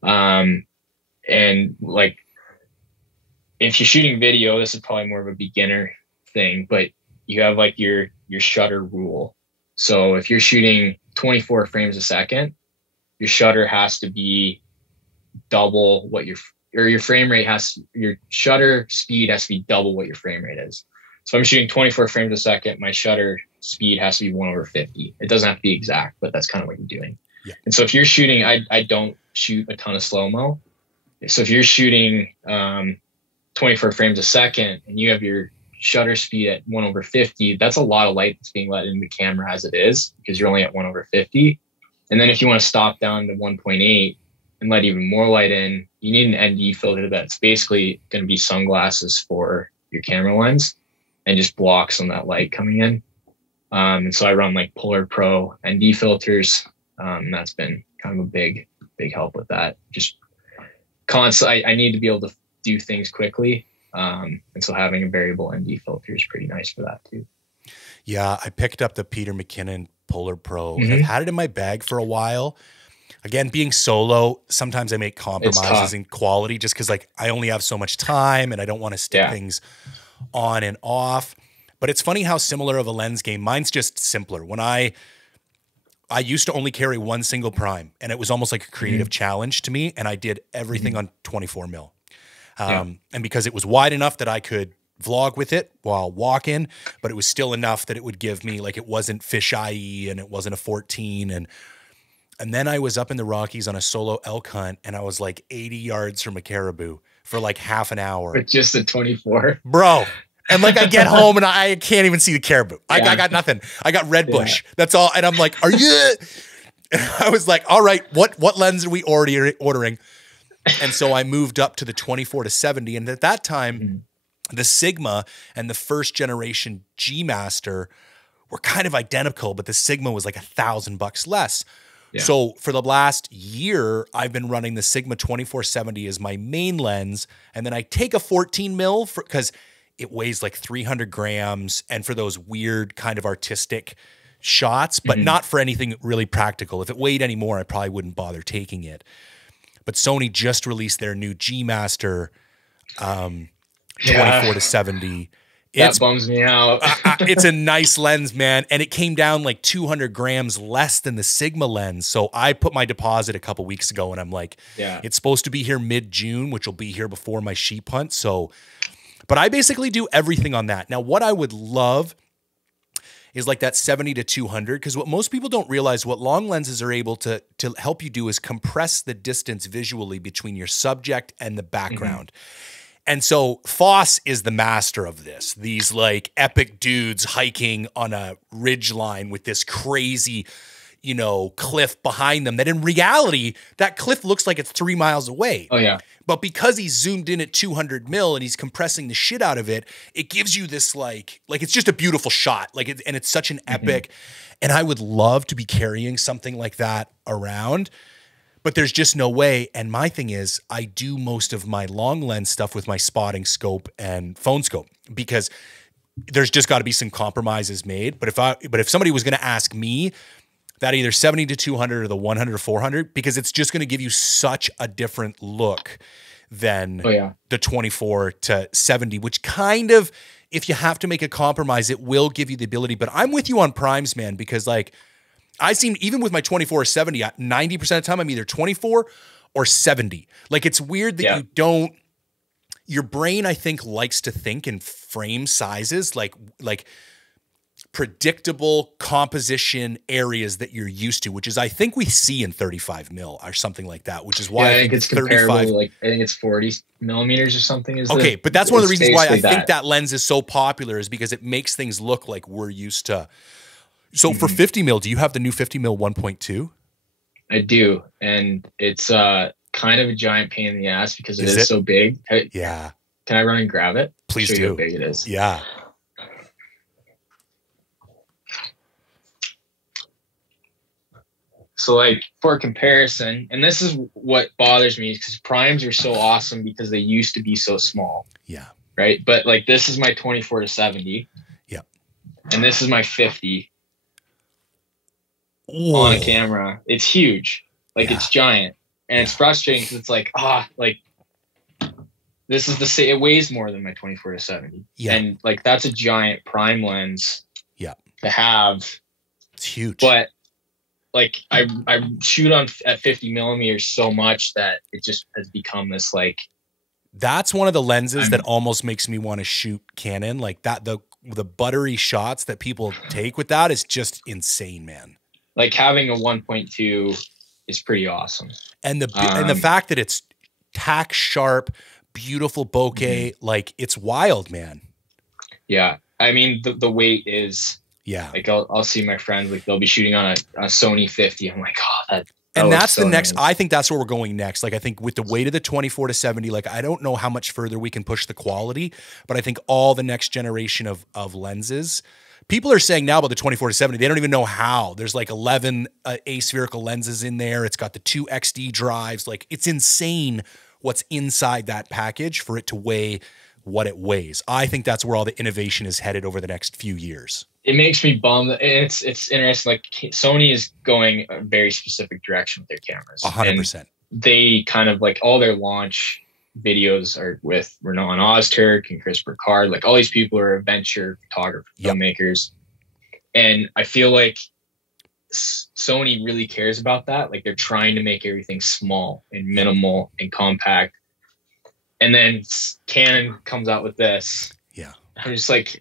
And like, if you're shooting video, this is probably more of a beginner thing, but you have like your shutter rule. So if you're shooting 24 frames a second, your shutter has to be double what your frame rate your shutter speed has to be double what your frame rate is. So I'm shooting 24 frames a second. My shutter speed has to be 1/50. It doesn't have to be exact, but that's kind of what you're doing. And so if you're shooting, I don't shoot a ton of slow-mo. So if you're shooting 24 frames a second and you have your shutter speed at 1/50, that's a lot of light that's being let in the camera as it is, because you're only at 1/50. And then if you want to stop down to 1.8 and let even more light in, you need an ND filter that's basically going to be sunglasses for your camera lens and just blocks on that light coming in. And so I run like Polar Pro ND filters. That's been kind of a big help with that. Just constantly, I need to be able to do things quickly. And so having a variable ND filter is pretty nice for that too. Yeah, I picked up the Peter McKinnon Polar Pro. I've had it in my bag for a while. Again, being solo, sometimes I make compromises in quality just because like I only have so much time and I don't want to stick things on and off. But it's funny how similar of a lens game. Mine's just simpler. When I used to only carry one single prime, and it was almost like a creative challenge to me, and I did everything on 24 mil. And because it was wide enough that I could vlog with it while walking, but it was still enough that it would give me, like, it wasn't fisheye and it wasn't a 14. And then I was up in the Rockies on a solo elk hunt, and I was like 80 yards from a caribou for like half an hour. With just a 24. Bro. And like I get home and I can't even see the caribou. I got nothing. I got red bush. That's all. And I'm like, are you? And I was like, all right, what lens are we already ordering? And so I moved up to the 24 to 70. And at that time, the Sigma and the first generation G Master were kind of identical, but the Sigma was like $1,000 less. So for the last year, I've been running the Sigma 24-70 as my main lens. And then I take a 14 mil because it weighs like 300 grams, and for those weird kind of artistic shots, but not for anything really practical. If it weighed any more, I probably wouldn't bother taking it. But Sony just released their new G Master 24 to 70. That bums me out. It's a nice lens, man. And it came down like 200 grams less than the Sigma lens. So I put my deposit a couple weeks ago, and I'm like, it's supposed to be here mid-June, which will be here before my sheep hunt. So, but I basically do everything on that. Now, what I would love is like that 70 to 200, because what most people don't realize, what long lenses are able to help you do is compress the distance visually between your subject and the background. And so Foss is the master of this. These like epic dudes hiking on a ridge line with this crazy, you know, cliff behind them that in reality, that cliff looks like it's 3 miles away. Oh yeah. But because he's zoomed in at 200 mil and he's compressing the shit out of it, it gives you this like it's just a beautiful shot. And it's such an epic. And I would love to be carrying something like that around, but there's just no way. And my thing is, I do most of my long lens stuff with my spotting scope and phone scope, because there's just got to be some compromises made. But if somebody was going to ask me that either 70 to 200 or the 100 to 400, because it's just going to give you such a different look than the 24 to 70, which kind of, if you have to make a compromise, it will give you the ability. But I'm with you on primes, man, because like I seem, even with my 24 or 70, 90% of the time I'm either 24 or 70. Like it's weird that you don't, your brain, I think, likes to think in frame sizes, like predictable composition areas that you're used to, which is, I think we see in 35 mil or something like that, which is why I think it's 35. Comparable. Like I think it's 40 millimeters or something. But that's one of the reasons why I think that lens is so popular, is because it makes things look like we're used to. So for 50 mil, do you have the new 50 mil 1.2? I do. And it's kind of a giant pain in the ass because it is so big. Yeah. Can I run and grab it? Please do. Show you how big it is. Yeah. So like for comparison, and this is what bothers me, because primes are so awesome because they used to be so small. Yeah. Right. But like this is my 24 to 70. Yeah. And this is my 50. Whoa. On a camera. It's huge. Like it's giant. And it's frustrating because it's like, this is the same. It weighs more than my 24 to 70. Yeah. And like that's a giant prime lens. Yeah. To have. It's huge. But like I shoot at 50 millimeters so much that it just has become this like. That's one of the lenses that almost makes me want to shoot Canon. Like that, the buttery shots that people take with that is just insane, man. Like having a 1.2 is pretty awesome. And the fact that it's tack sharp, beautiful bokeh, like it's wild, man. Yeah. I mean, the weight is, like I'll see my friends, like they'll be shooting on a Sony 50. I'm like, that and that's so the next, nice. I think that's where we're going next. Like, I think with the weight of the 24 to 70, like, I don't know how much further we can push the quality, but I think all the next generation of lenses, people are saying now about the 24 to 70, they don't even know how. There's like 11 aspherical lenses in there. It's got the 2 XD drives. Like, it's insane what's inside that package for it to weigh what it weighs. I think that's where all the innovation is headed over the next few years. It makes me bummed. And it's interesting. Like Sony is going a very specific direction with their cameras. 100%. And they kind of like all their launch videos are with Renan Ozturk and Chris Burkard. Like all these people are adventure photographers, filmmakers. And I feel like Sony really cares about that. Like they're trying to make everything small and minimal and compact. And then Canon comes out with this. Yeah. I'm just like,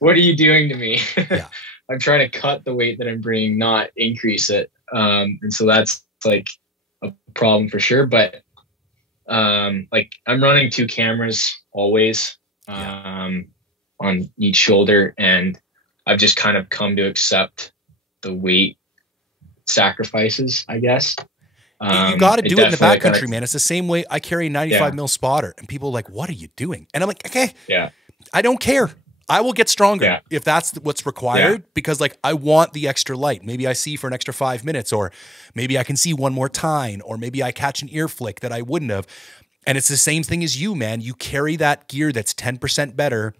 what are you doing to me? Yeah. I'm trying to cut the weight that I'm bringing, not increase it. And so that's like a problem for sure. But like I'm running 2 cameras always on each shoulder. And I've just kind of come to accept the weight sacrifices, I guess. You got to do it in the backcountry, man. It's the same way I carry a 95 mil spotter and people are like, what are you doing? And I'm like, okay, I don't care. I will get stronger if that's what's required because like, I want the extra light. Maybe I see for an extra 5 minutes, or maybe I can see one more time, or maybe I catch an ear flick that I wouldn't have. And it's the same thing as you, man. You carry that gear that's 10% better,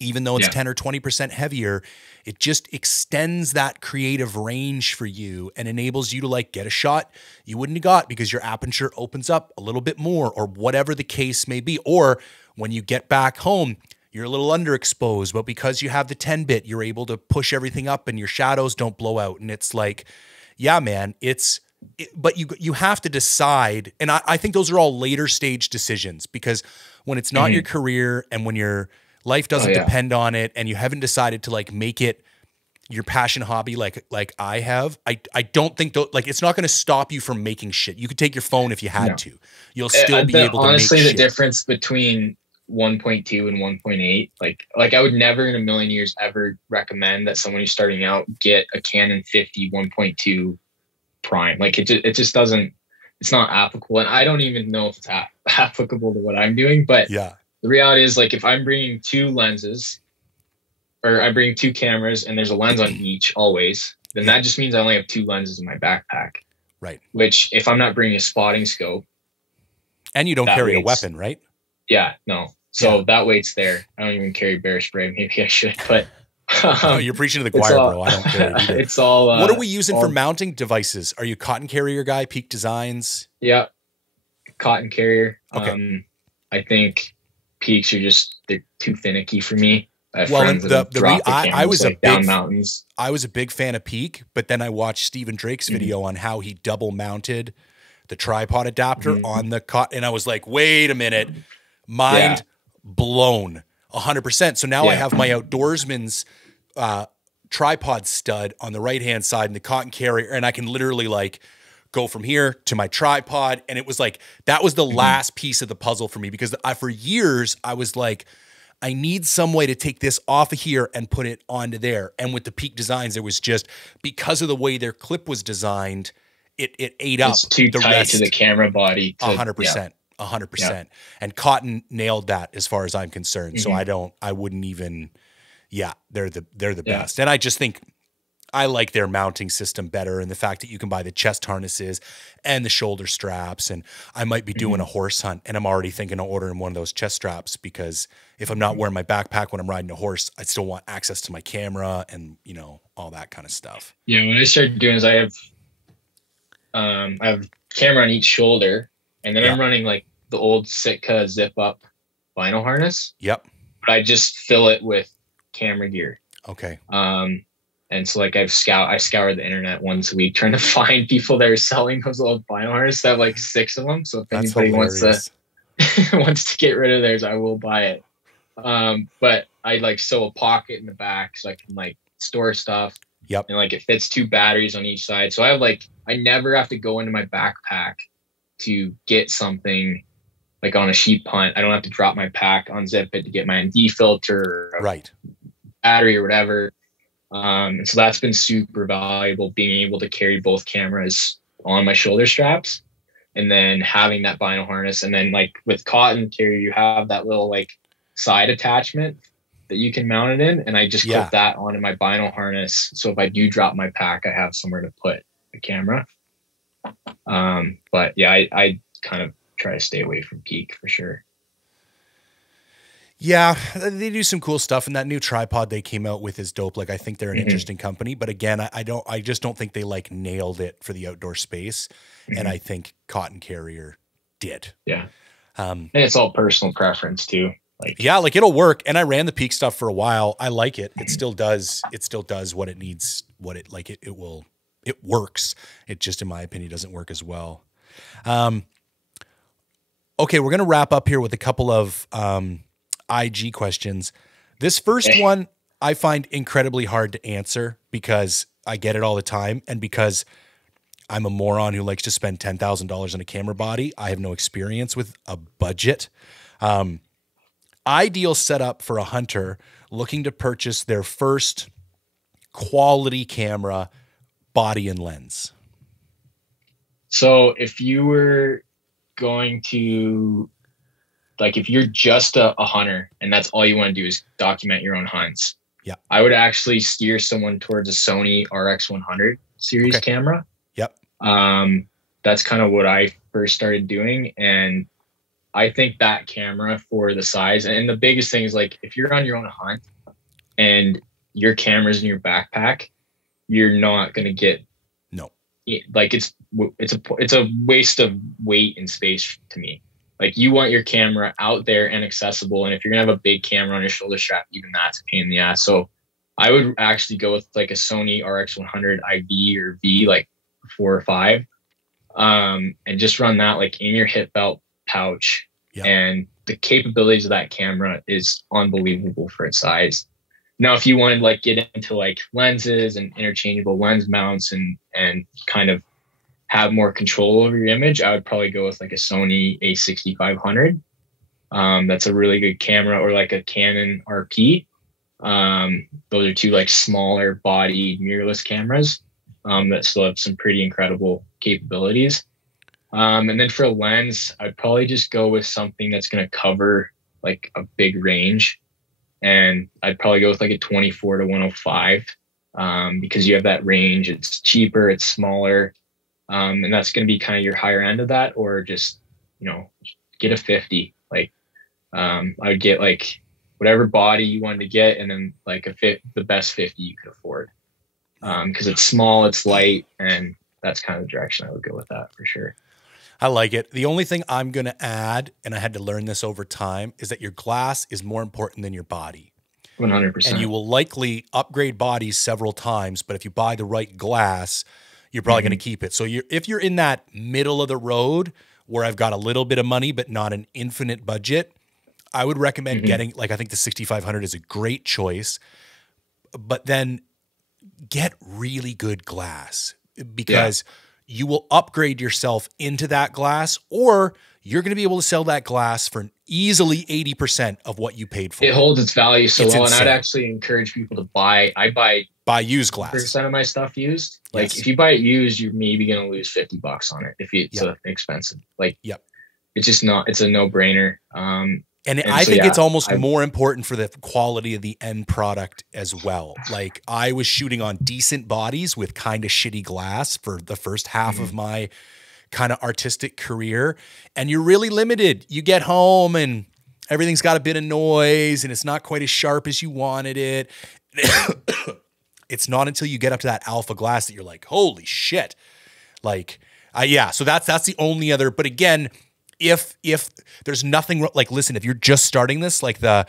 even though it's 10 or 20% heavier. It just extends that creative range for you and enables you to like get a shot you wouldn't have got because your aperture opens up a little bit more, or whatever the case may be. Or when you get back home, you're a little underexposed, but because you have the 10-bit, you're able to push everything up and your shadows don't blow out. And it's like, yeah, man, but you have to decide. And I think those are all later stage decisions, because when it's not your career and when your life doesn't depend on it, and you haven't decided to like make it your passion hobby like I have, I don't think like it's not going to stop you from making shit. You could take your phone if you had to. You'll still be able to honestly, make the shit. difference between 1.2 and 1.8, like I would never in a million years ever recommend that someone who's starting out get a Canon 50 1.2 prime. Like it just doesn't, it's not applicable. And I don't even know if it's applicable to what I'm doing, but the reality is, like, if I'm bringing 2 lenses, or I bring 2 cameras and there's a lens on each always, then that just means I only have 2 lenses in my backpack. Right. Which if I'm not bringing a spotting scope. And you don't carry a weapon, right? Yeah, no. So that weight's there. I don't even carry bear spray. Maybe I should, but No, you're preaching to the choir, bro. I don't care either. It's all. What are we using for mounting devices? Are you cotton carrier guy? Peak Designs? Yeah, cotton carrier. Okay. I think Peaks are they're too finicky for me. I was down mountains. I was a big fan of Peak, but then I watched Stephen Drake's video on how he double mounted the tripod adapter on the cotton, and I was like, wait a minute, mind blown, 100%. So now I have my outdoorsman's tripod stud on the right hand side and the cotton carrier, and I can literally like go from here to my tripod. And it was like that was the last piece of the puzzle for me, because for years I was like, I need some way to take this off of here and put it onto there. And with the Peak Designs, it was just because of the way their clip was designed, it ate up too the tight rest to the camera body. 100%. 100%. And Cotton nailed that as far as I'm concerned. So I wouldn't even, they're the best. And I just think I like their mounting system better, and the fact that you can buy the chest harnesses and the shoulder straps. And I might be doing a horse hunt, and I'm already thinking of ordering one of those chest straps, because if I'm not wearing my backpack when I'm riding a horse, I still want access to my camera and, you know, all that kind of stuff. Yeah. What I started doing is I have camera on each shoulder, and then I'm running like the old Sitka zip up vinyl harness. Yep. But I just fill it with camera gear. Okay. And so like I scour the internet once a week trying to find people that are selling those old vinyl harnesses. I have like 6 of them. So if anybody wants to get rid of theirs, I will buy it. But I like sew a pocket in the back so I can like store stuff. Yep. And like it fits 2 batteries on each side. So I never have to go into my backpack to get something like on a sheep hunt. I don't have to drop my pack, unzip it to get my ND filter or battery or whatever. And so that's been super valuable, being able to carry both cameras on my shoulder straps, and then having that vinyl harness. And then like with cotton carrier, you have that little like side attachment that you can mount it in. And I just clip that onto my vinyl harness. So if I do drop my pack, I have somewhere to put the camera. But yeah, I kind of try to stay away from Peak for sure. Yeah, they do some cool stuff, and that new tripod they came out with is dope. Like, I think they're an interesting company, but again, I just don't think they like nailed it for the outdoor space. And I think Cotton Carrier did. Yeah. And it's all personal preference too. Like, like it'll work. And I ran the Peak stuff for a while. I like it. It still does. It still does what it needs. It works. It just, in my opinion, doesn't work as well. Okay, we're gonna wrap up here with a couple of IG questions. This first one I find incredibly hard to answer, because I get it all the time, and because I'm a moron who likes to spend $10,000 on a camera body. I have no experience with a budget. Ideal setup for a hunter looking to purchase their first quality camera, body and lens. So if you were going to, like, if you're just a hunter and that's all you want to do is document your own hunts, I would actually steer someone towards a Sony RX100 series camera. Yep. That's kind of what I first started doing. And I think that camera for the size, and the biggest thing is, like, if you're on your own hunt and your camera's in your backpack, you're not going to get, like, it's a waste of weight and space to me. Like, you want your camera out there and accessible. And if you're gonna have a big camera on your shoulder strap, even that's a pain in the ass. So I would actually go with like a Sony RX100 IV or V, like 4 or 5, and just run that like in your hip belt pouch. And the capabilities of that camera is unbelievable for its size. Now, if you want to like get into like lenses and interchangeable lens mounts and kind of have more control over your image, I would probably go with like a Sony A6500. That's a really good camera, or like a Canon RP. Those are 2 like smaller body mirrorless cameras that still have some pretty incredible capabilities. And then for a lens, I'd probably just go with something that's going to cover like a big range. And I'd probably go with like a 24 to 105 because you have that range. It's cheaper, it's smaller. And that's going to be kind of your higher end of that, or just, get a 50. Like, I would get like whatever body you wanted to get, and then like the best 50 you could afford. Because it's small, it's light, and that's kind of the direction I would go with that for sure. I like it. The only thing I'm going to add, and I had to learn this over time, is that your glass is more important than your body. 100%. And you will likely upgrade bodies several times, but if you buy the right glass, you're probably going to keep it. So if you're in that middle of the road where I've got a little bit of money but not an infinite budget, I would recommend getting, like, I think the 6500 is a great choice, but then get really good glass, because you will upgrade yourself into that glass, or you're going to be able to sell that glass for easily 80% of what you paid for. It holds its value so It's well. insane. And I'd actually encourage people to buy used glass. 100% of my stuff used. Like if you buy it used, you're maybe going to lose $50 on it if it's expensive. Like, it's just not, it's a no brainer. And I think it's almost more important for the quality of the end product as well. Like, I was shooting on decent bodies with kind of shitty glass for the first half of my kind of artistic career. And you're really limited. You get home and everything's got a bit of noise and it's not quite as sharp as you wanted it. It's not until you get up to that alpha glass that you're like, holy shit. Like, so that's the only other, but again, if there's nothing like, listen, if you're just starting this, like the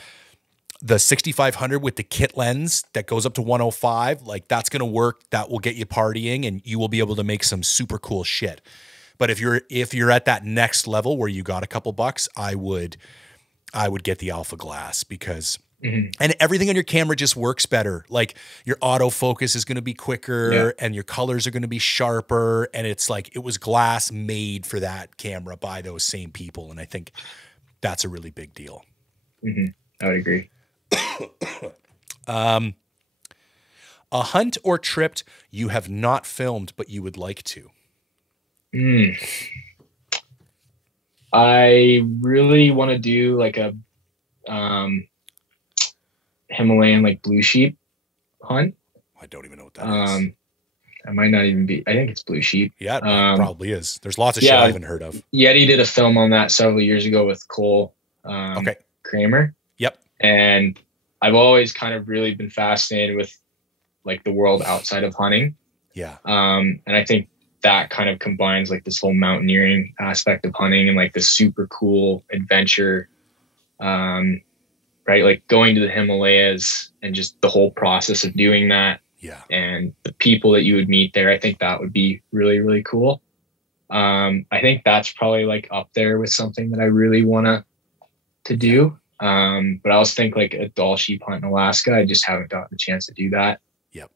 6500 with the kit lens that goes up to 105, like that's going to work. That will get you partying and you will be able to make some super cool shit. But if you're at that next level where you got a couple bucks, I would get the alpha glass, because and everything on your camera just works better. Like, your autofocus is going to be quicker and your colors are going to be sharper. And it's like, it was glass made for that camera by those same people. And I think that's a really big deal. I would agree. A hunt or trip you have not filmed, but you would like to? I really want to do like a Himalayan like blue sheep hunt. I don't even know what that is. I might not even be. I think it's blue sheep. Yeah, it probably is. There's lots of shit I haven't heard of. Yeti did a film on that several years ago with Cole Kramer. Yep. And I've always kind of really been fascinated with like the world outside of hunting. Yeah. And I think that kind of combines like this whole mountaineering aspect of hunting and like this super cool adventure, right? Like going to the Himalayas and just the whole process of doing that. Yeah. And the people that you would meet there, I think that would be really, really cool. I think that's probably like up there with something that I really want to do. But I also think like a Dall sheep hunt in Alaska, I just haven't gotten the chance to do that. Yep.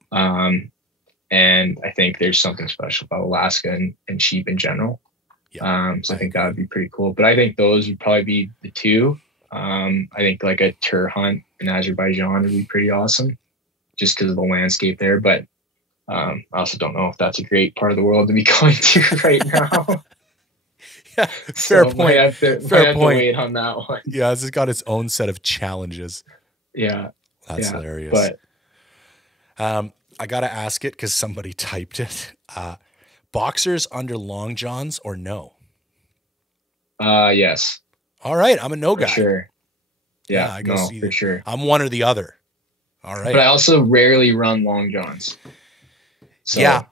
And I think there's something special about Alaska and sheep in general. Yeah. So I think that would be pretty cool. But I think those would probably be the two. I think like a tur hunt in Azerbaijan would be pretty awesome, just because of the landscape there. But I also don't know if that's a great part of the world to be going to right now. Yeah, fair point. I have to wait on that one. Yeah, this has got its own set of challenges. Yeah, that's hilarious. But I gotta ask it because somebody typed it. Boxers under long johns or no? Yes. All right, I'm a no guy. For sure. Yeah, I go for sure. I'm one or the other. All right. But I also rarely run long johns. So. Yeah,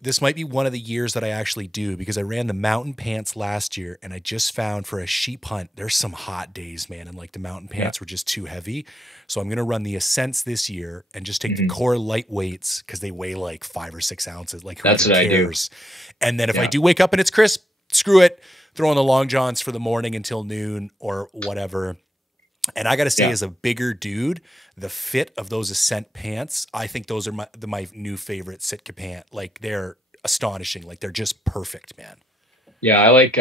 this might be one of the years that I actually do, because I ran the mountain pants last year and I just found for a sheep hunt, there's some hot days, man. And like the mountain pants were just too heavy. So I'm going to run the Ascents this year and just take the core lightweights, because they weigh like 5 or 6 ounces. Like, that's what cares? I do. And then if I do wake up and it's crisp, screw it. Throw on the long johns for the morning until noon or whatever. And I got to say, as a bigger dude, the fit of those Ascent pants, I think those are my new favorite Sitka pant. Like, they're astonishing. Like, they're just perfect, man. Yeah, I like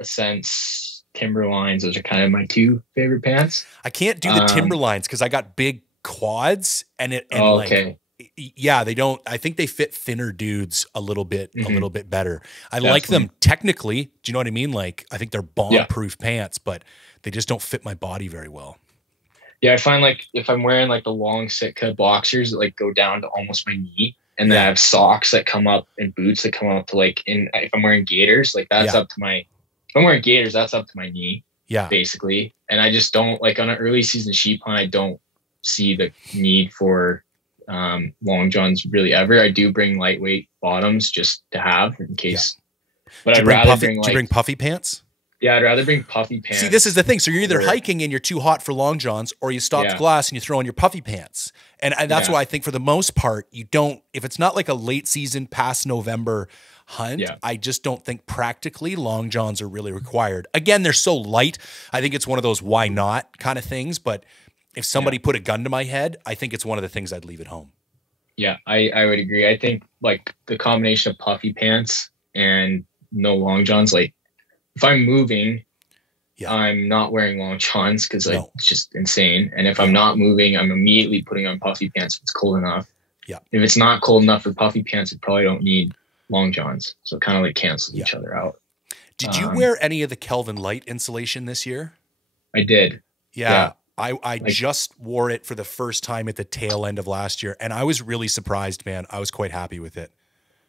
Ascent's Timberlines. Those are kind of my 2 favorite pants. I can't do the Timberlines because I got big quads and okay. Yeah, they don't. I think they fit thinner dudes a little bit better. I like them technically. Do you know what I mean? Like, I think they're bomb-proof pants, but they just don't fit my body very well. Yeah, I find like if I'm wearing like the long Sitka boxers that like go down to almost my knee, and then I have socks that come up and boots that come up to like if I'm wearing gaiters, like that's up to my. If I'm wearing gaiters, that's up to my knee. basically. And I just don't like on an early season sheep hunt, I don't see the need for long johns really ever. I do bring lightweight bottoms just to have in case, but I'd rather bring do you bring puffy pants? Yeah, I'd rather bring puffy pants. See, this is the thing. So you're either hiking and you're too hot for long johns, or you stop the glass and you throw on your puffy pants. And that's why I think for the most part, you don't, if it's not like a late season past November hunt, I just don't think practically long johns are really required. Again, they're so light. I think it's one of those why not kind of things. But if somebody put a gun to my head, I think it's one of the things I'd leave at home. Yeah, I would agree. I think like the combination of puffy pants and no long johns, like if I'm moving, I'm not wearing long johns because like it's just insane. And if I'm not moving, I'm immediately putting on puffy pants if it's cold enough. Yeah. If it's not cold enough for puffy pants, I probably don't need long johns. So it kind of like cancels each other out. Did you wear any of the Kelvin Light insulation this year? I did. Yeah. I just wore it for the first time at the tail end of last year, and I was really surprised, man. I was quite happy with it.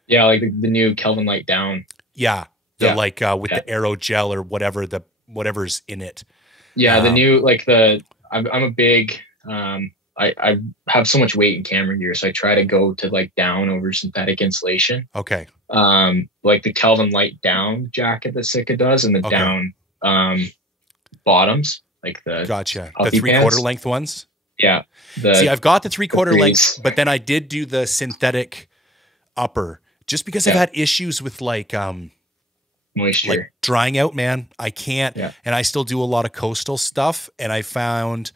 Yeah, like the new Kelvin Light down. Yeah. Like with the aerogel or whatever's in it. Yeah, the new I'm a big I have so much weight in camera gear, so I try to go to like down over synthetic insulation. Okay. Like the Kelvin Light down jacket that Sitka does, and the down bottoms, like the the 3/4 length ones. Yeah. See, I've got the 3/4 length, but then I did do the synthetic upper just because I've had issues with like moisture, like drying out, man. I can't, and I still do a lot of coastal stuff. And I found,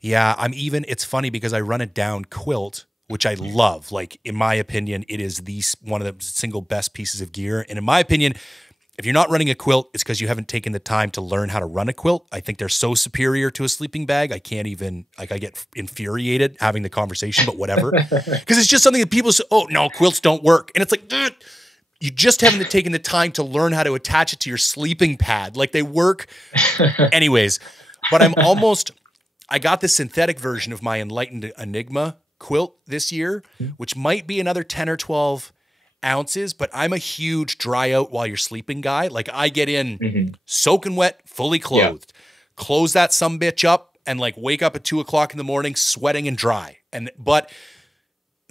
it's funny because I run a down quilt, which I love. Like in my opinion, it is one of the single best pieces of gear. And in my opinion, if you're not running a quilt, it's because you haven't taken the time to learn how to run a quilt. I think they're so superior to a sleeping bag. I can't even, I get infuriated having the conversation, but whatever. Because it's just something that people say, oh, no, quilts don't work. And it's like, you just haven't taken the time to learn how to attach it to your sleeping pad. Like they work. Anyways, but I got the synthetic version of my Enlightened Enigma quilt this year, which might be another 10 or 12 ounces, but I'm a huge dry out while you're sleeping guy. Like I get in soaking wet, fully clothed, close that sumbitch up and like wake up at 2 o'clock in the morning, sweating and dry. But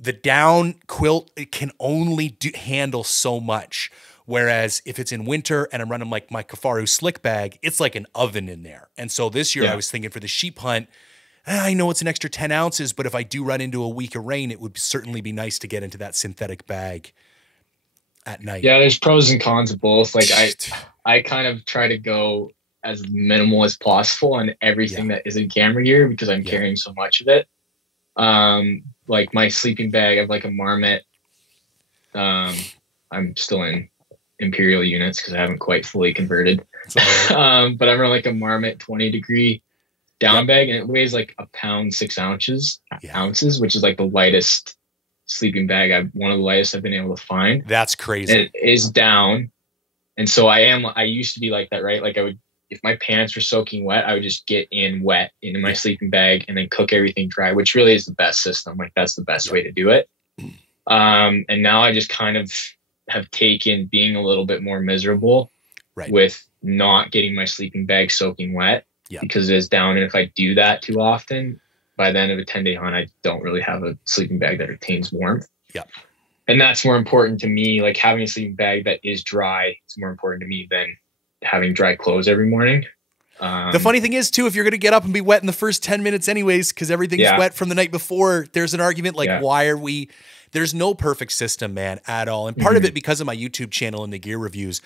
the down quilt, it can only handle so much. Whereas if it's in winter and I'm running like my Kafaru slick bag, it's like an oven in there. And so this year I was thinking for the sheep hunt, I know it's an extra 10 ounces, but if I do run into a week of rain, it would certainly be nice to get into that synthetic bag at night. Yeah, there's pros and cons of both. Like I kind of try to go as minimal as possible on everything that isn't camera gear because I'm carrying so much of it. Like my sleeping bag, I have like a Marmot. I'm still in Imperial units because I haven't quite fully converted. But I'm running like a Marmot 20-degree down bag, and it weighs like 1 pound 6 ounces, which is like the lightest sleeping bag. One of the lightest I've been able to find. That's crazy. And it is down. And so I used to be like that, right? Like if my pants were soaking wet, I would just get in wet into my sleeping bag and then cook everything dry, which really is the best system. Like that's the best way to do it. And now I just kind of have taken being a little bit more miserable with not getting my sleeping bag soaking wet because it is down. And if I do that too often, by the end of a 10-day hunt, I don't really have a sleeping bag that retains warmth. Yeah. And that's more important to me. Like having a sleeping bag that is dry, it's more important to me than having dry clothes every morning. The funny thing is too, if you're going to get up and be wet in the first 10 minutes anyways, because everything's wet from the night before, there's an argument like, why are we, there's no perfect system, man, at all. And part of it, because of my YouTube channel and the gear reviews,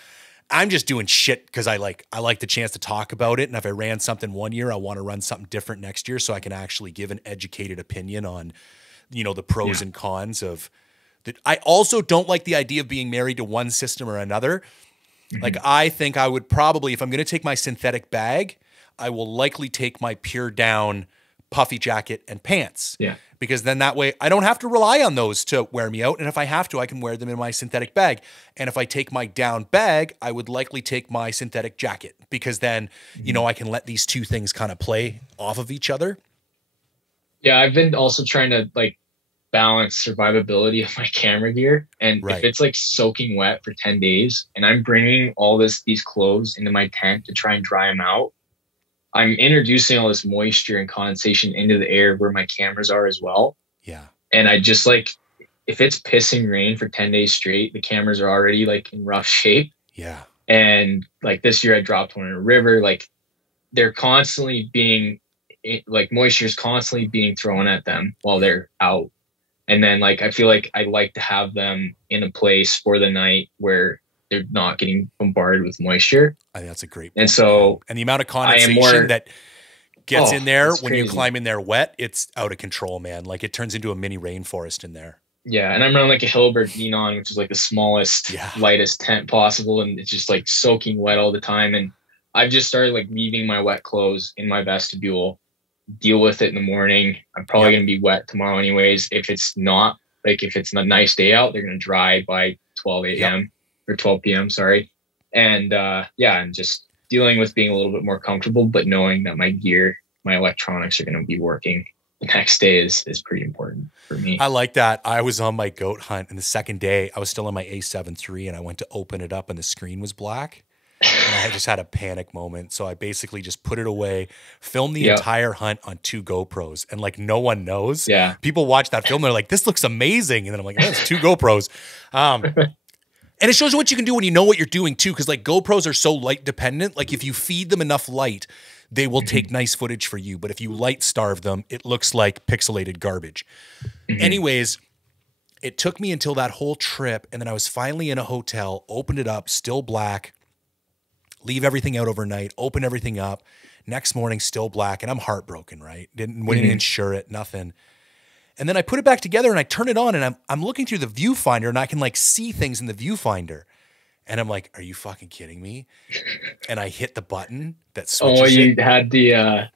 I'm just doing shit because I like the chance to talk about it. And if I ran something one year, I want to run something different next year so I can actually give an educated opinion on, the pros and cons of that. I also don't like the idea of being married to one system or another. Like I think I would probably, if I'm going to take my synthetic bag, I will likely take my pure down puffy jacket and pants. Yeah. Because then that way I don't have to rely on those to wear me out. And if I have to, I can wear them in my synthetic bag. And if I take my down bag, I would likely take my synthetic jacket because then, I can let these two things kind of play off of each other. Yeah. I've been also trying to balance survivability of my camera gear. And Right. if it's like soaking wet for 10 days and I'm bringing all these clothes into my tent to try and dry them out, I'm introducing all this moisture and condensation into the air where my cameras are as well. Yeah. And I just like, if it's pissing rain for 10 days straight, the cameras are already like in rough shape. Yeah. And like this year I dropped one in a river. Like they're constantly being, like moisture is constantly being thrown at them while they're out. And then like, I feel like I like to have them in a place for the night where they're not getting bombarded with moisture. I think that's a great point. And so, and the amount of condensation that gets in there when crazy. you climb in there wet, it's out of control, man. Like it turns into a mini rainforest in there. Yeah. And I'm running like a Hilbert Xenon, which is like the smallest, lightest tent possible. And it's just like soaking wet all the time. And I've just started like leaving my wet clothes in my vestibule, deal with it in the morning. I'm probably going to be wet tomorrow anyways. If it's not, like if it's a nice day out, they're going to dry by 12 a.m. or 12 p.m. Sorry. And and just dealing with being a little bit more comfortable, but knowing that my gear, my electronics are going to be working the next day is pretty important for me. I like that. I was on my goat hunt, and the second day I was still on my A7 III, and I went to open it up and the screen was black. And I just had a panic moment. So I basically just put it away, filmed the entire hunt on 2 GoPros, and like no one knows. Yeah. People watch that film, they're like, this looks amazing. And then I'm like, oh, it's 2 GoPros. And it shows you what you can do when you know what you're doing too. Cause like GoPros are so light dependent. Like if you feed them enough light, they will take nice footage for you. But if you light starve them, it looks like pixelated garbage. Anyways, it took me until that whole trip. And then I was finally in a hotel, opened it up, still black, leave everything out overnight, open everything up. Next morning, still black. And I'm heartbroken, right? Wouldn't insure it, nothing. And then I put it back together and I turn it on and I'm looking through the viewfinder and I can like see things in the viewfinder. And I'm like, are you fucking kidding me? And I hit the button that switches. Oh, you had the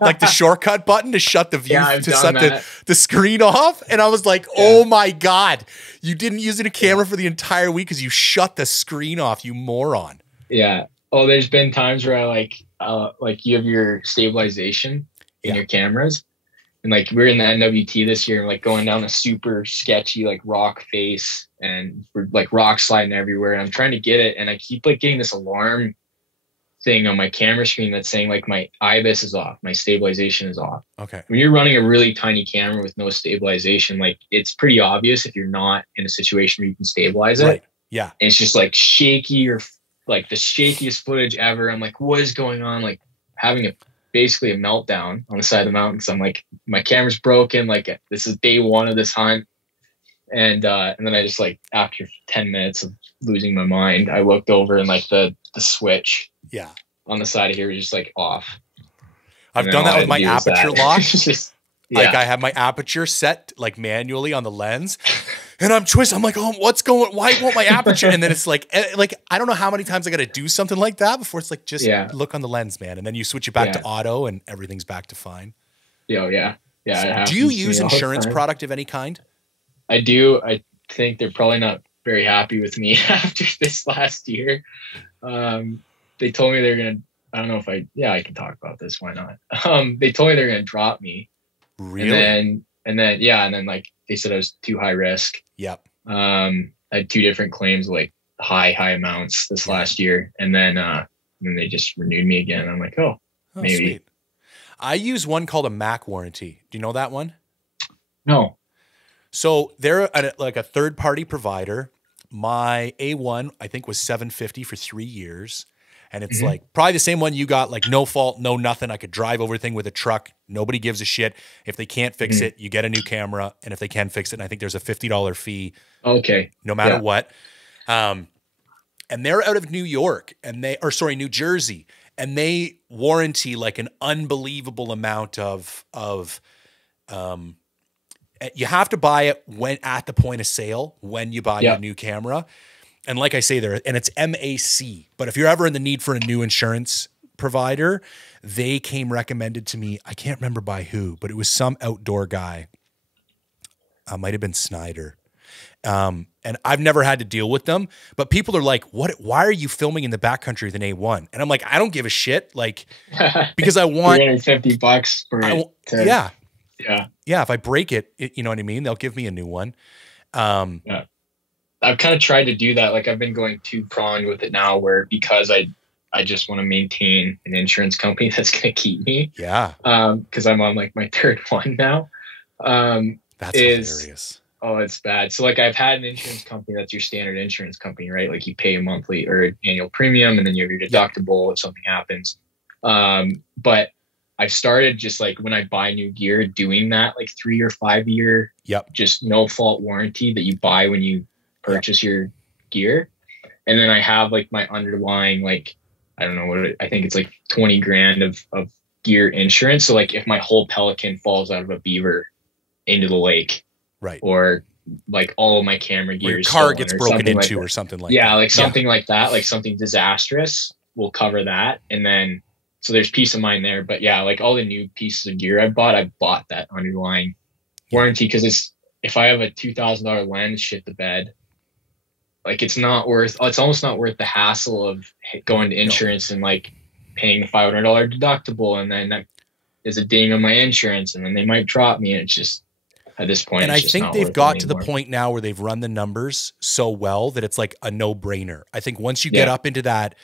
like the shortcut button to shut the view I've to done shut the screen off. And I was like, oh my God, you didn't use a camera for the entire week because you shut the screen off, you moron. Yeah. Oh, there's been times where I like you have your stabilization in your cameras. And like we're in the NWT this year, like going down a super sketchy like rock face, and we're like rock sliding everywhere. And I'm trying to get it, and I keep like getting this alarm thing on my camera screen that's saying like my IBIS is off, my stabilization is off. Okay. When you're running a really tiny camera with no stabilization, like it's pretty obvious if you're not in a situation where you can stabilize it. Right. Yeah. And it's just like shaky, or like the shakiest footage ever. I'm like, what is going on? Like having basically a meltdown on the side of the mountain. So I'm like, my camera's broken. Like this is day 1 of this hunt. And then I just like, after 10 minutes of losing my mind, I looked over and like the switch on the side of here was just like off. I've done that with my aperture lock. Like I have my aperture set like manually on the lens and I'm twisting. I'm like, oh, why won't my aperture? And then it's like, I don't know how many times I got to do something like that before it's like, just look on the lens, man. And then you switch it back to auto and everything's back to fine. Yeah. So do you use insurance product of any kind? I do. I think they're probably not very happy with me after this last year. They told me they're going to, I don't know if I can talk about this. Why not? They told me they're going to drop me. Really? And then like they said I was too high risk. Yep. I had 2 different claims, like high amounts this last year. And then they just renewed me again. I'm like, oh maybe. Sweet. I use one called a Mac warranty. Do you know that one? No. So they're like a third-party provider. My A1, I think, was $750 for 3 years. And it's like probably the same one you got, like no fault, no nothing. I could drive everything with a truck. Nobody gives a shit. If they can't fix it, you get a new camera. And if they can fix it, and I think there's a $50 fee. Okay. No matter what. And they're out of New York New Jersey. And they warranty like an unbelievable amount of you have to buy it when at the point of sale, when you buy your new camera. And like I say there, and it's MAC, but if you're ever in the need for a new insurance provider, they came recommended to me. I can't remember by who, but it was some outdoor guy. Might've been Snyder. And I've never had to deal with them, but people are like, why are you filming in the backcountry with an A1? And I'm like, I don't give a shit. Like, because I want $350 for it. Yeah. if I break it, you know what I mean? They'll give me a new one. Yeah. I've kind of tried to do that. Like I've been going two-pronged with it now where because I just want to maintain an insurance company that's going to keep me. Yeah. Cause I'm on like my third one now. That's hilarious. Oh, it's bad. So like I've had an insurance company that's your standard insurance company, right? Like you pay a monthly or annual premium and then you have your deductible if something happens. But I've started just like when I buy new gear, doing that like 3 or 5 year, just no fault warranty that you buy when you purchase your gear. And then I have like my underlying, like, I don't know what I think it's like 20 grand of gear insurance. So like if my whole Pelican falls out of a beaver into the lake, right, or like all of my camera gear, or your car gets broken into or something like that. Like something like that, like something disastrous, will cover that. And then, so there's peace of mind there. But yeah, like all the new pieces of gear I bought that underlying warranty. Cause if I have a $2,000 lens shit the bed, like it's almost not worth the hassle of going to insurance and like paying the $500 deductible. And then that is a ding on my insurance and then they might drop me. And it's just, at this point, and I think they've got to the point now where they've run the numbers so well that it's like a no-brainer. I think once you get up into that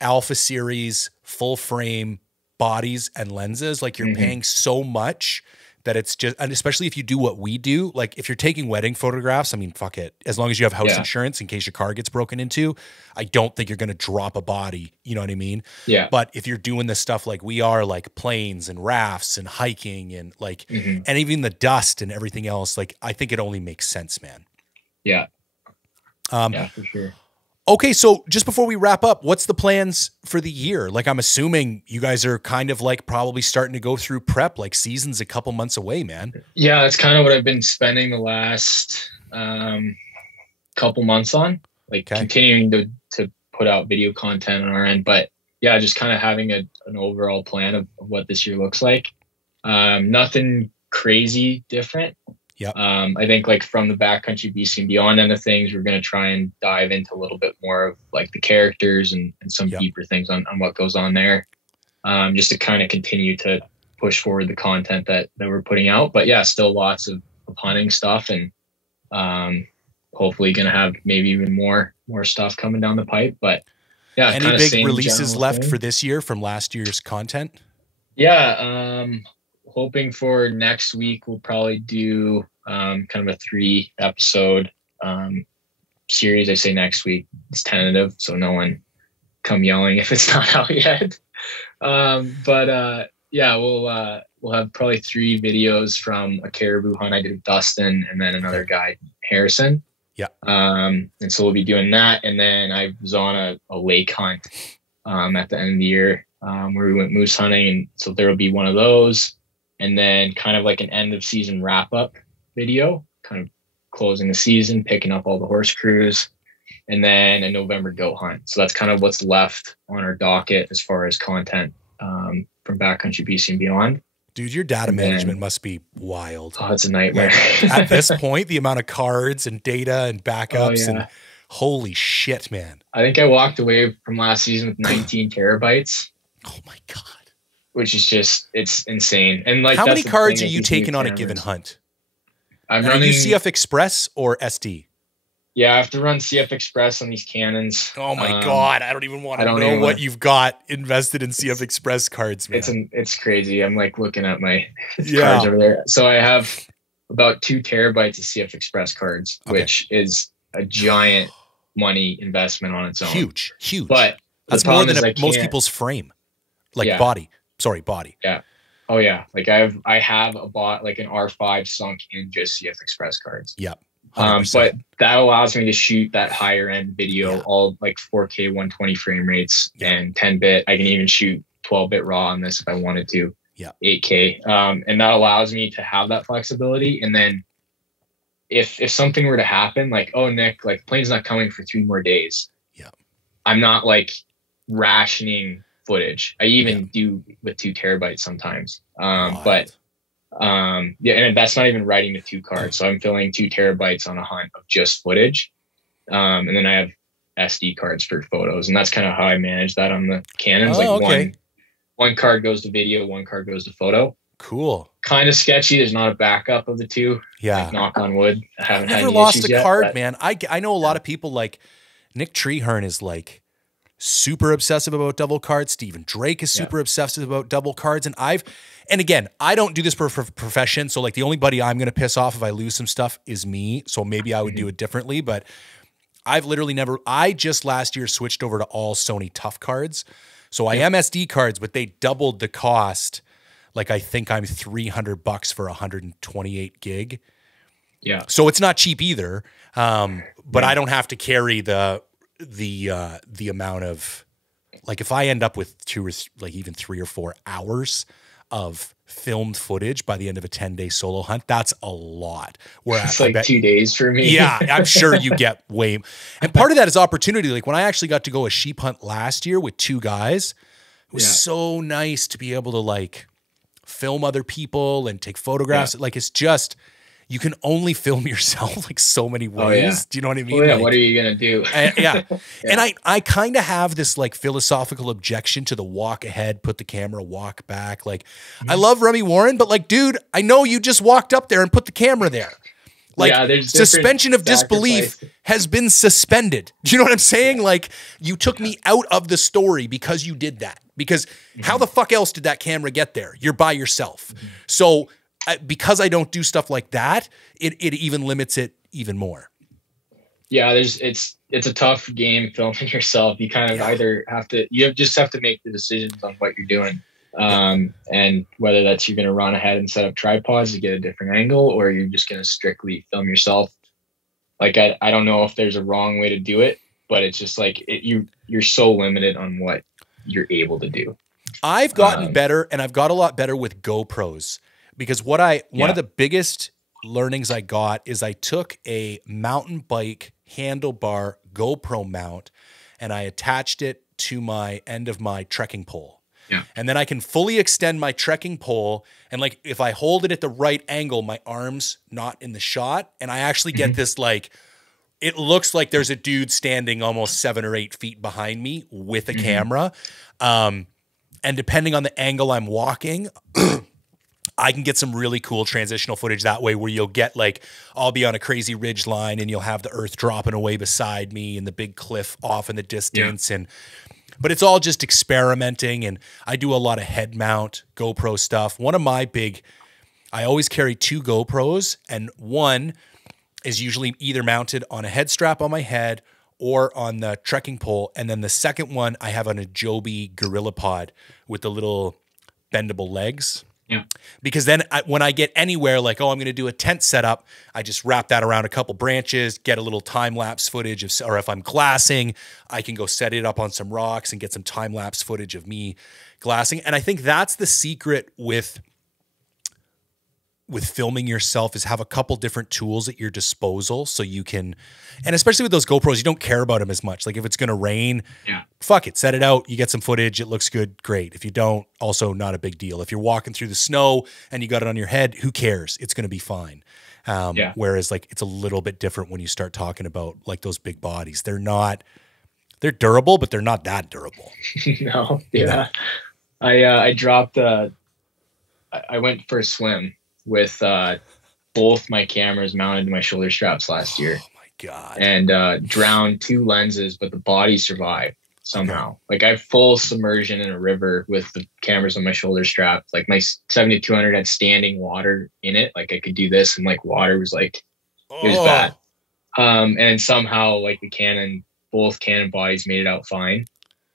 Alpha series, full frame bodies and lenses, like you're paying so much that it's just, and especially if you do what we do, like if you're taking wedding photographs, I mean, fuck it. As long as you have house insurance in case your car gets broken into, I don't think you're going to drop a body. You know what I mean? Yeah. But if you're doing this stuff like we are, like planes and rafts and hiking and like, and even the dust and everything else, like I think it only makes sense, man. Yeah. Yeah, for sure. Okay, so just before we wrap up, what's the plans for the year? Like, I'm assuming you guys are kind of like probably starting to go through prep, like season's a couple months away, man. Yeah, that's kind of what I've been spending the last couple months on, like continuing to put out video content on our end. But yeah, just kind of having an overall plan of what this year looks like. Nothing crazy different. Yeah. I think like from the Backcountry BC and beyond end of things, we're going to try and dive into a little bit more of like the characters and some deeper things on what goes on there. Just to kind of continue to push forward the content that we're putting out. But yeah, still lots of hunting stuff and hopefully going to have maybe even more stuff coming down the pipe. But yeah, any big releases left for this year from last year's content? Yeah. Hoping for next week, we'll probably do kind of a 3-episode series. I say next week, it's tentative, so no one come yelling if it's not out yet. But yeah, we'll have probably 3 videos from a caribou hunt I did with Dustin and then another guy, Harrison. Yeah. And so we'll be doing that. And then I was on a lake hunt at the end of the year where we went moose hunting. And so there will be one of those. And then kind of like an end of season wrap up video, kind of closing the season, picking up all the horse crews, and then a November goat hunt. So that's kind of what's left on our docket as far as content from Backcountry BC and beyond. Dude, your data management must be wild. Oh, it's a nightmare. Like, at this point, the amount of cards and data and backups and holy shit, man. I think I walked away from last season with 19 terabytes. Oh my God. Which is just, it's insane. And like, how many cards are you taking on a given hunt? Are you CF Express or SD? Yeah, I have to run CF Express on these Canons. Oh my God. I don't even want to know what you've got invested in CF Express cards, man. It's crazy. I'm like looking at my cards over there. So I have about 2 terabytes of CF Express cards, which is a giant money investment on its own. Huge. But that's more than most people's frame. Like body. Yeah. Oh yeah. Like I have a bot like an R5 sunk in just CF Express cards. Yep. But that allows me to shoot that higher end video, all like 4K 120 frame rates and 10-bit. I can even shoot 12-bit raw on this if I wanted to. Yeah. 8K. And that allows me to have that flexibility. And then if something were to happen, like, oh Nick, like plane's not coming for 3 more days. Yeah. I'm not like rationing footage. I even do with 2 terabytes sometimes. But and that's not even writing the 2 cards. So I'm filling 2 terabytes on a hunt of just footage. And then I have SD cards for photos. And that's kind of how I manage that on the Canons. One card goes to video, 1 card goes to photo. Cool. kind of sketchy. There's not a backup of the two. Yeah. Like, knock on wood. I haven't had never any lost issues a yet, card, but man. I know a lot of people like Nick Treeherne is like super obsessive about double cards. Stephen Drake is super obsessive about double cards. And again, I don't do this for profession. So like the only buddy I'm going to piss off if I lose some stuff is me. So maybe I would do it differently, but I've literally never, I just last year switched over to all Sony Tough cards. So I am SD cards, but they doubled the cost. Like I think I'm $300 for 128 gig. Yeah. So it's not cheap either. But I don't have to carry the amount of, like if I end up with even 3 or 4 hours of filmed footage by the end of a 10-day solo hunt, that's a lot. Where it's like 2 days for me. Yeah, I'm sure you get way. And part of that is opportunity. Like when I actually got to go a sheep hunt last year with 2 guys, it was so nice to be able to like film other people and take photographs. Like it's just, you can only film yourself like so many ways. Do you know what I mean? Like, what are you going to do? And I kind of have this like philosophical objection to the walk ahead, put the camera, walk back. Like I love Remy Warren, but like, dude, I know you just walked up there and put the camera there. Like suspension of disbelief has been suspended. Do you know what I'm saying? Like you took me out of the story because you did that. Because how the fuck else did that camera get there? You're by yourself. So because I don't do stuff like that, it even limits it even more. Yeah, it's a tough game filming yourself. You kind of either have to, just have to make the decisions on what you're doing. And whether that's you're going to run ahead and set up tripods to get a different angle, or you're just going to strictly film yourself. Like, I don't know if there's a wrong way to do it, but it's just like you're so limited on what you're able to do. I've gotten better, and I've got a lot better with GoPros. Because one of the biggest learnings I got is I took a mountain bike handlebar GoPro mount and I attached it to my end of my trekking pole. Yeah. And then I can fully extend my trekking pole. And like, if I hold it at the right angle, my arm's not in the shot. And I actually get this, like, it looks like there's a dude standing almost 7 or 8 feet behind me with a camera. And depending on the angle I'm walking, I can get some really cool transitional footage that way, where you'll get like, I'll be on a crazy ridge line and you'll have the earth dropping away beside me and the big cliff off in the distance. But it's all just experimenting. And I do a lot of head mount GoPro stuff. I always carry 2 GoPros, and one is usually either mounted on a head strap on my head or on the trekking pole. And then the second one I have on a Joby Gorilla Pod with the little bendable legs. Yeah. Because then when I get anywhere, like, I'm going to do a tent setup, I just wrap that around a couple branches, get a little time-lapse footage or if I'm glassing, I can go set it up on some rocks and get some time-lapse footage of me glassing. And I think that's the secret with filming yourself, is have a couple different tools at your disposal so you can, and especially with those GoPros, you don't care about them as much. Like if it's going to rain, fuck it, set it out, you get some footage, it looks good, great. If you don't, also not a big deal. If you're walking through the snow and you got it on your head, who cares? It's going to be fine. Whereas like it's a little bit different when you start talking about like those big bodies. They're durable, but they're not that durable. No. Yeah. I dropped, I went for a swim with both my cameras mounted to my shoulder straps last year. Oh my God. And drowned 2 lenses, but the body survived somehow. Okay. Like I have full submersion in a river with the cameras on my shoulder strap. Like my 7200 had standing water in it. Like I could do this and like water was like, it was bad. And somehow like both Canon bodies made it out fine.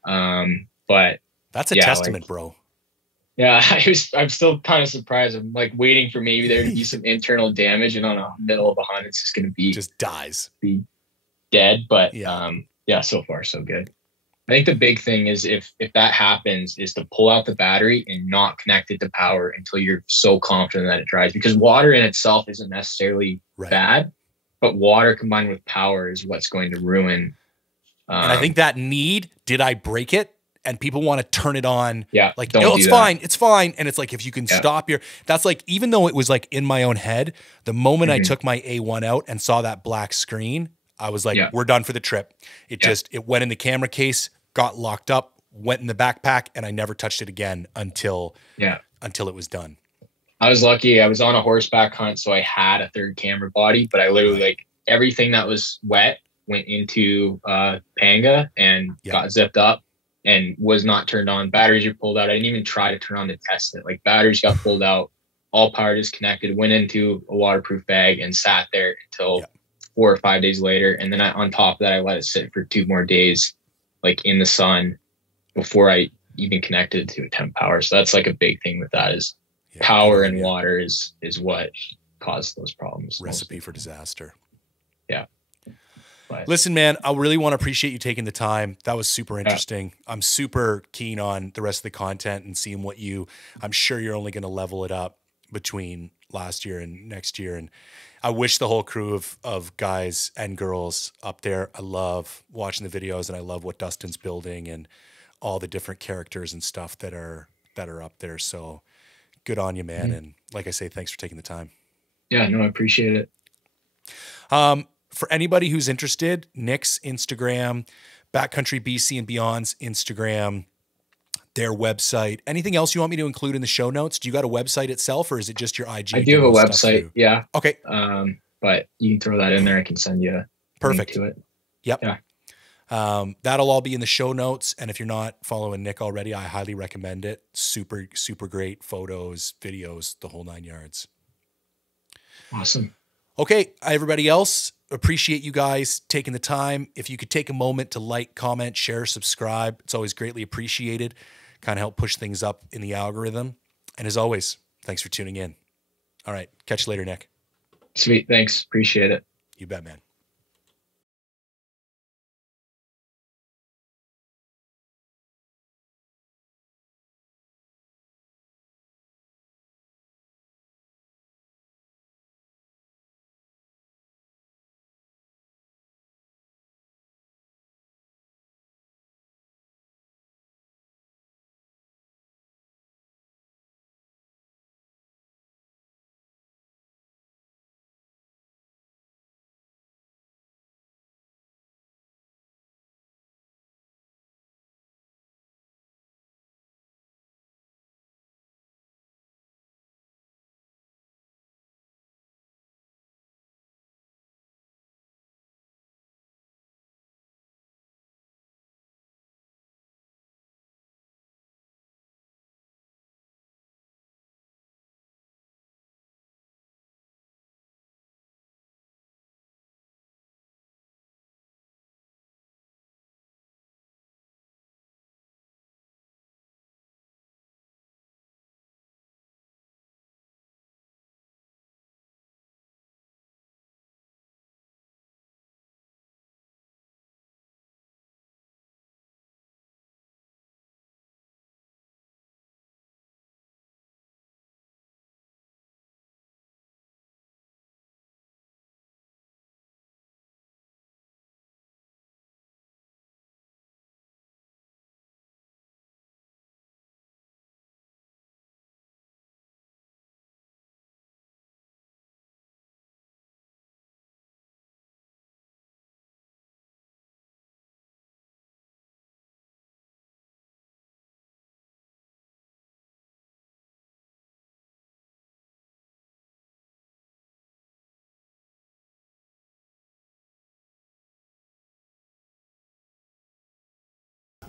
But that's a testament, bro. Yeah, I'm still kind of surprised. I'm like waiting for maybe there to be some internal damage, and on a middle of a hunt, it's just going to be just be dead. But so far so good. I think the big thing is if that happens, is to pull out the battery and not connect it to power until you're so confident that it dries. Because water in itself isn't necessarily bad, but water combined with power is what's going to ruin. And I think that did I break it? And people want to turn it on. Yeah. Like, it's fine. It's fine. And it's like, if you can stop that's like, even though it was like in my own head, the moment I took my A1 out and saw that black screen, I was like, we're done for the trip. It went in the camera case, got locked up, went in the backpack, and I never touched it again until it was done. I was lucky. I was on a horseback hunt, so I had a third camera body, but I literally like everything that was wet went into Panga and got zipped up and was not turned on. Batteries are pulled out. I didn't even try to turn on to test it. Like batteries got pulled out, all power disconnected, went into a waterproof bag and sat there until 4 or 5 days later. And then on top of that, I let it sit for 2 more days, like in the sun, before I even connected to a temp power. So that's like a big thing with that is power and water is what caused those problems. Recipe for disaster. Yeah. But, listen, man, I really want to appreciate you taking the time. That was super interesting. I'm super keen on the rest of the content and seeing what I'm sure you're only going to level it up between last year and next year. And I wish the whole crew of guys and girls up there. I love watching the videos and I love what Dustin's building and all the different characters and stuff that are up there. So good on you, man. And like I say, thanks for taking the time. Yeah, no, I appreciate it. For anybody who's interested, Nick's Instagram, Backcountry BC and Beyond's Instagram, their website. Anything else you want me to include in the show notes? Do you got a website itself, or is it just your IG? I do have a website. Yeah. Okay. But you can throw that in there. I can send you a link to it. Yep. Yeah. That'll all be in the show notes. And if you're not following Nick already, I highly recommend it. Super, super great photos, videos, the whole 9 yards. Awesome. Okay. Everybody else, appreciate you guys taking the time. If you could take a moment to like, comment, share, subscribe, it's always greatly appreciated. Kind of help push things up in the algorithm. And as always, thanks for tuning in. All right. Catch you later, Nick. Sweet. Thanks. Appreciate it. You bet, man.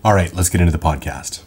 All right, let's get into the podcast.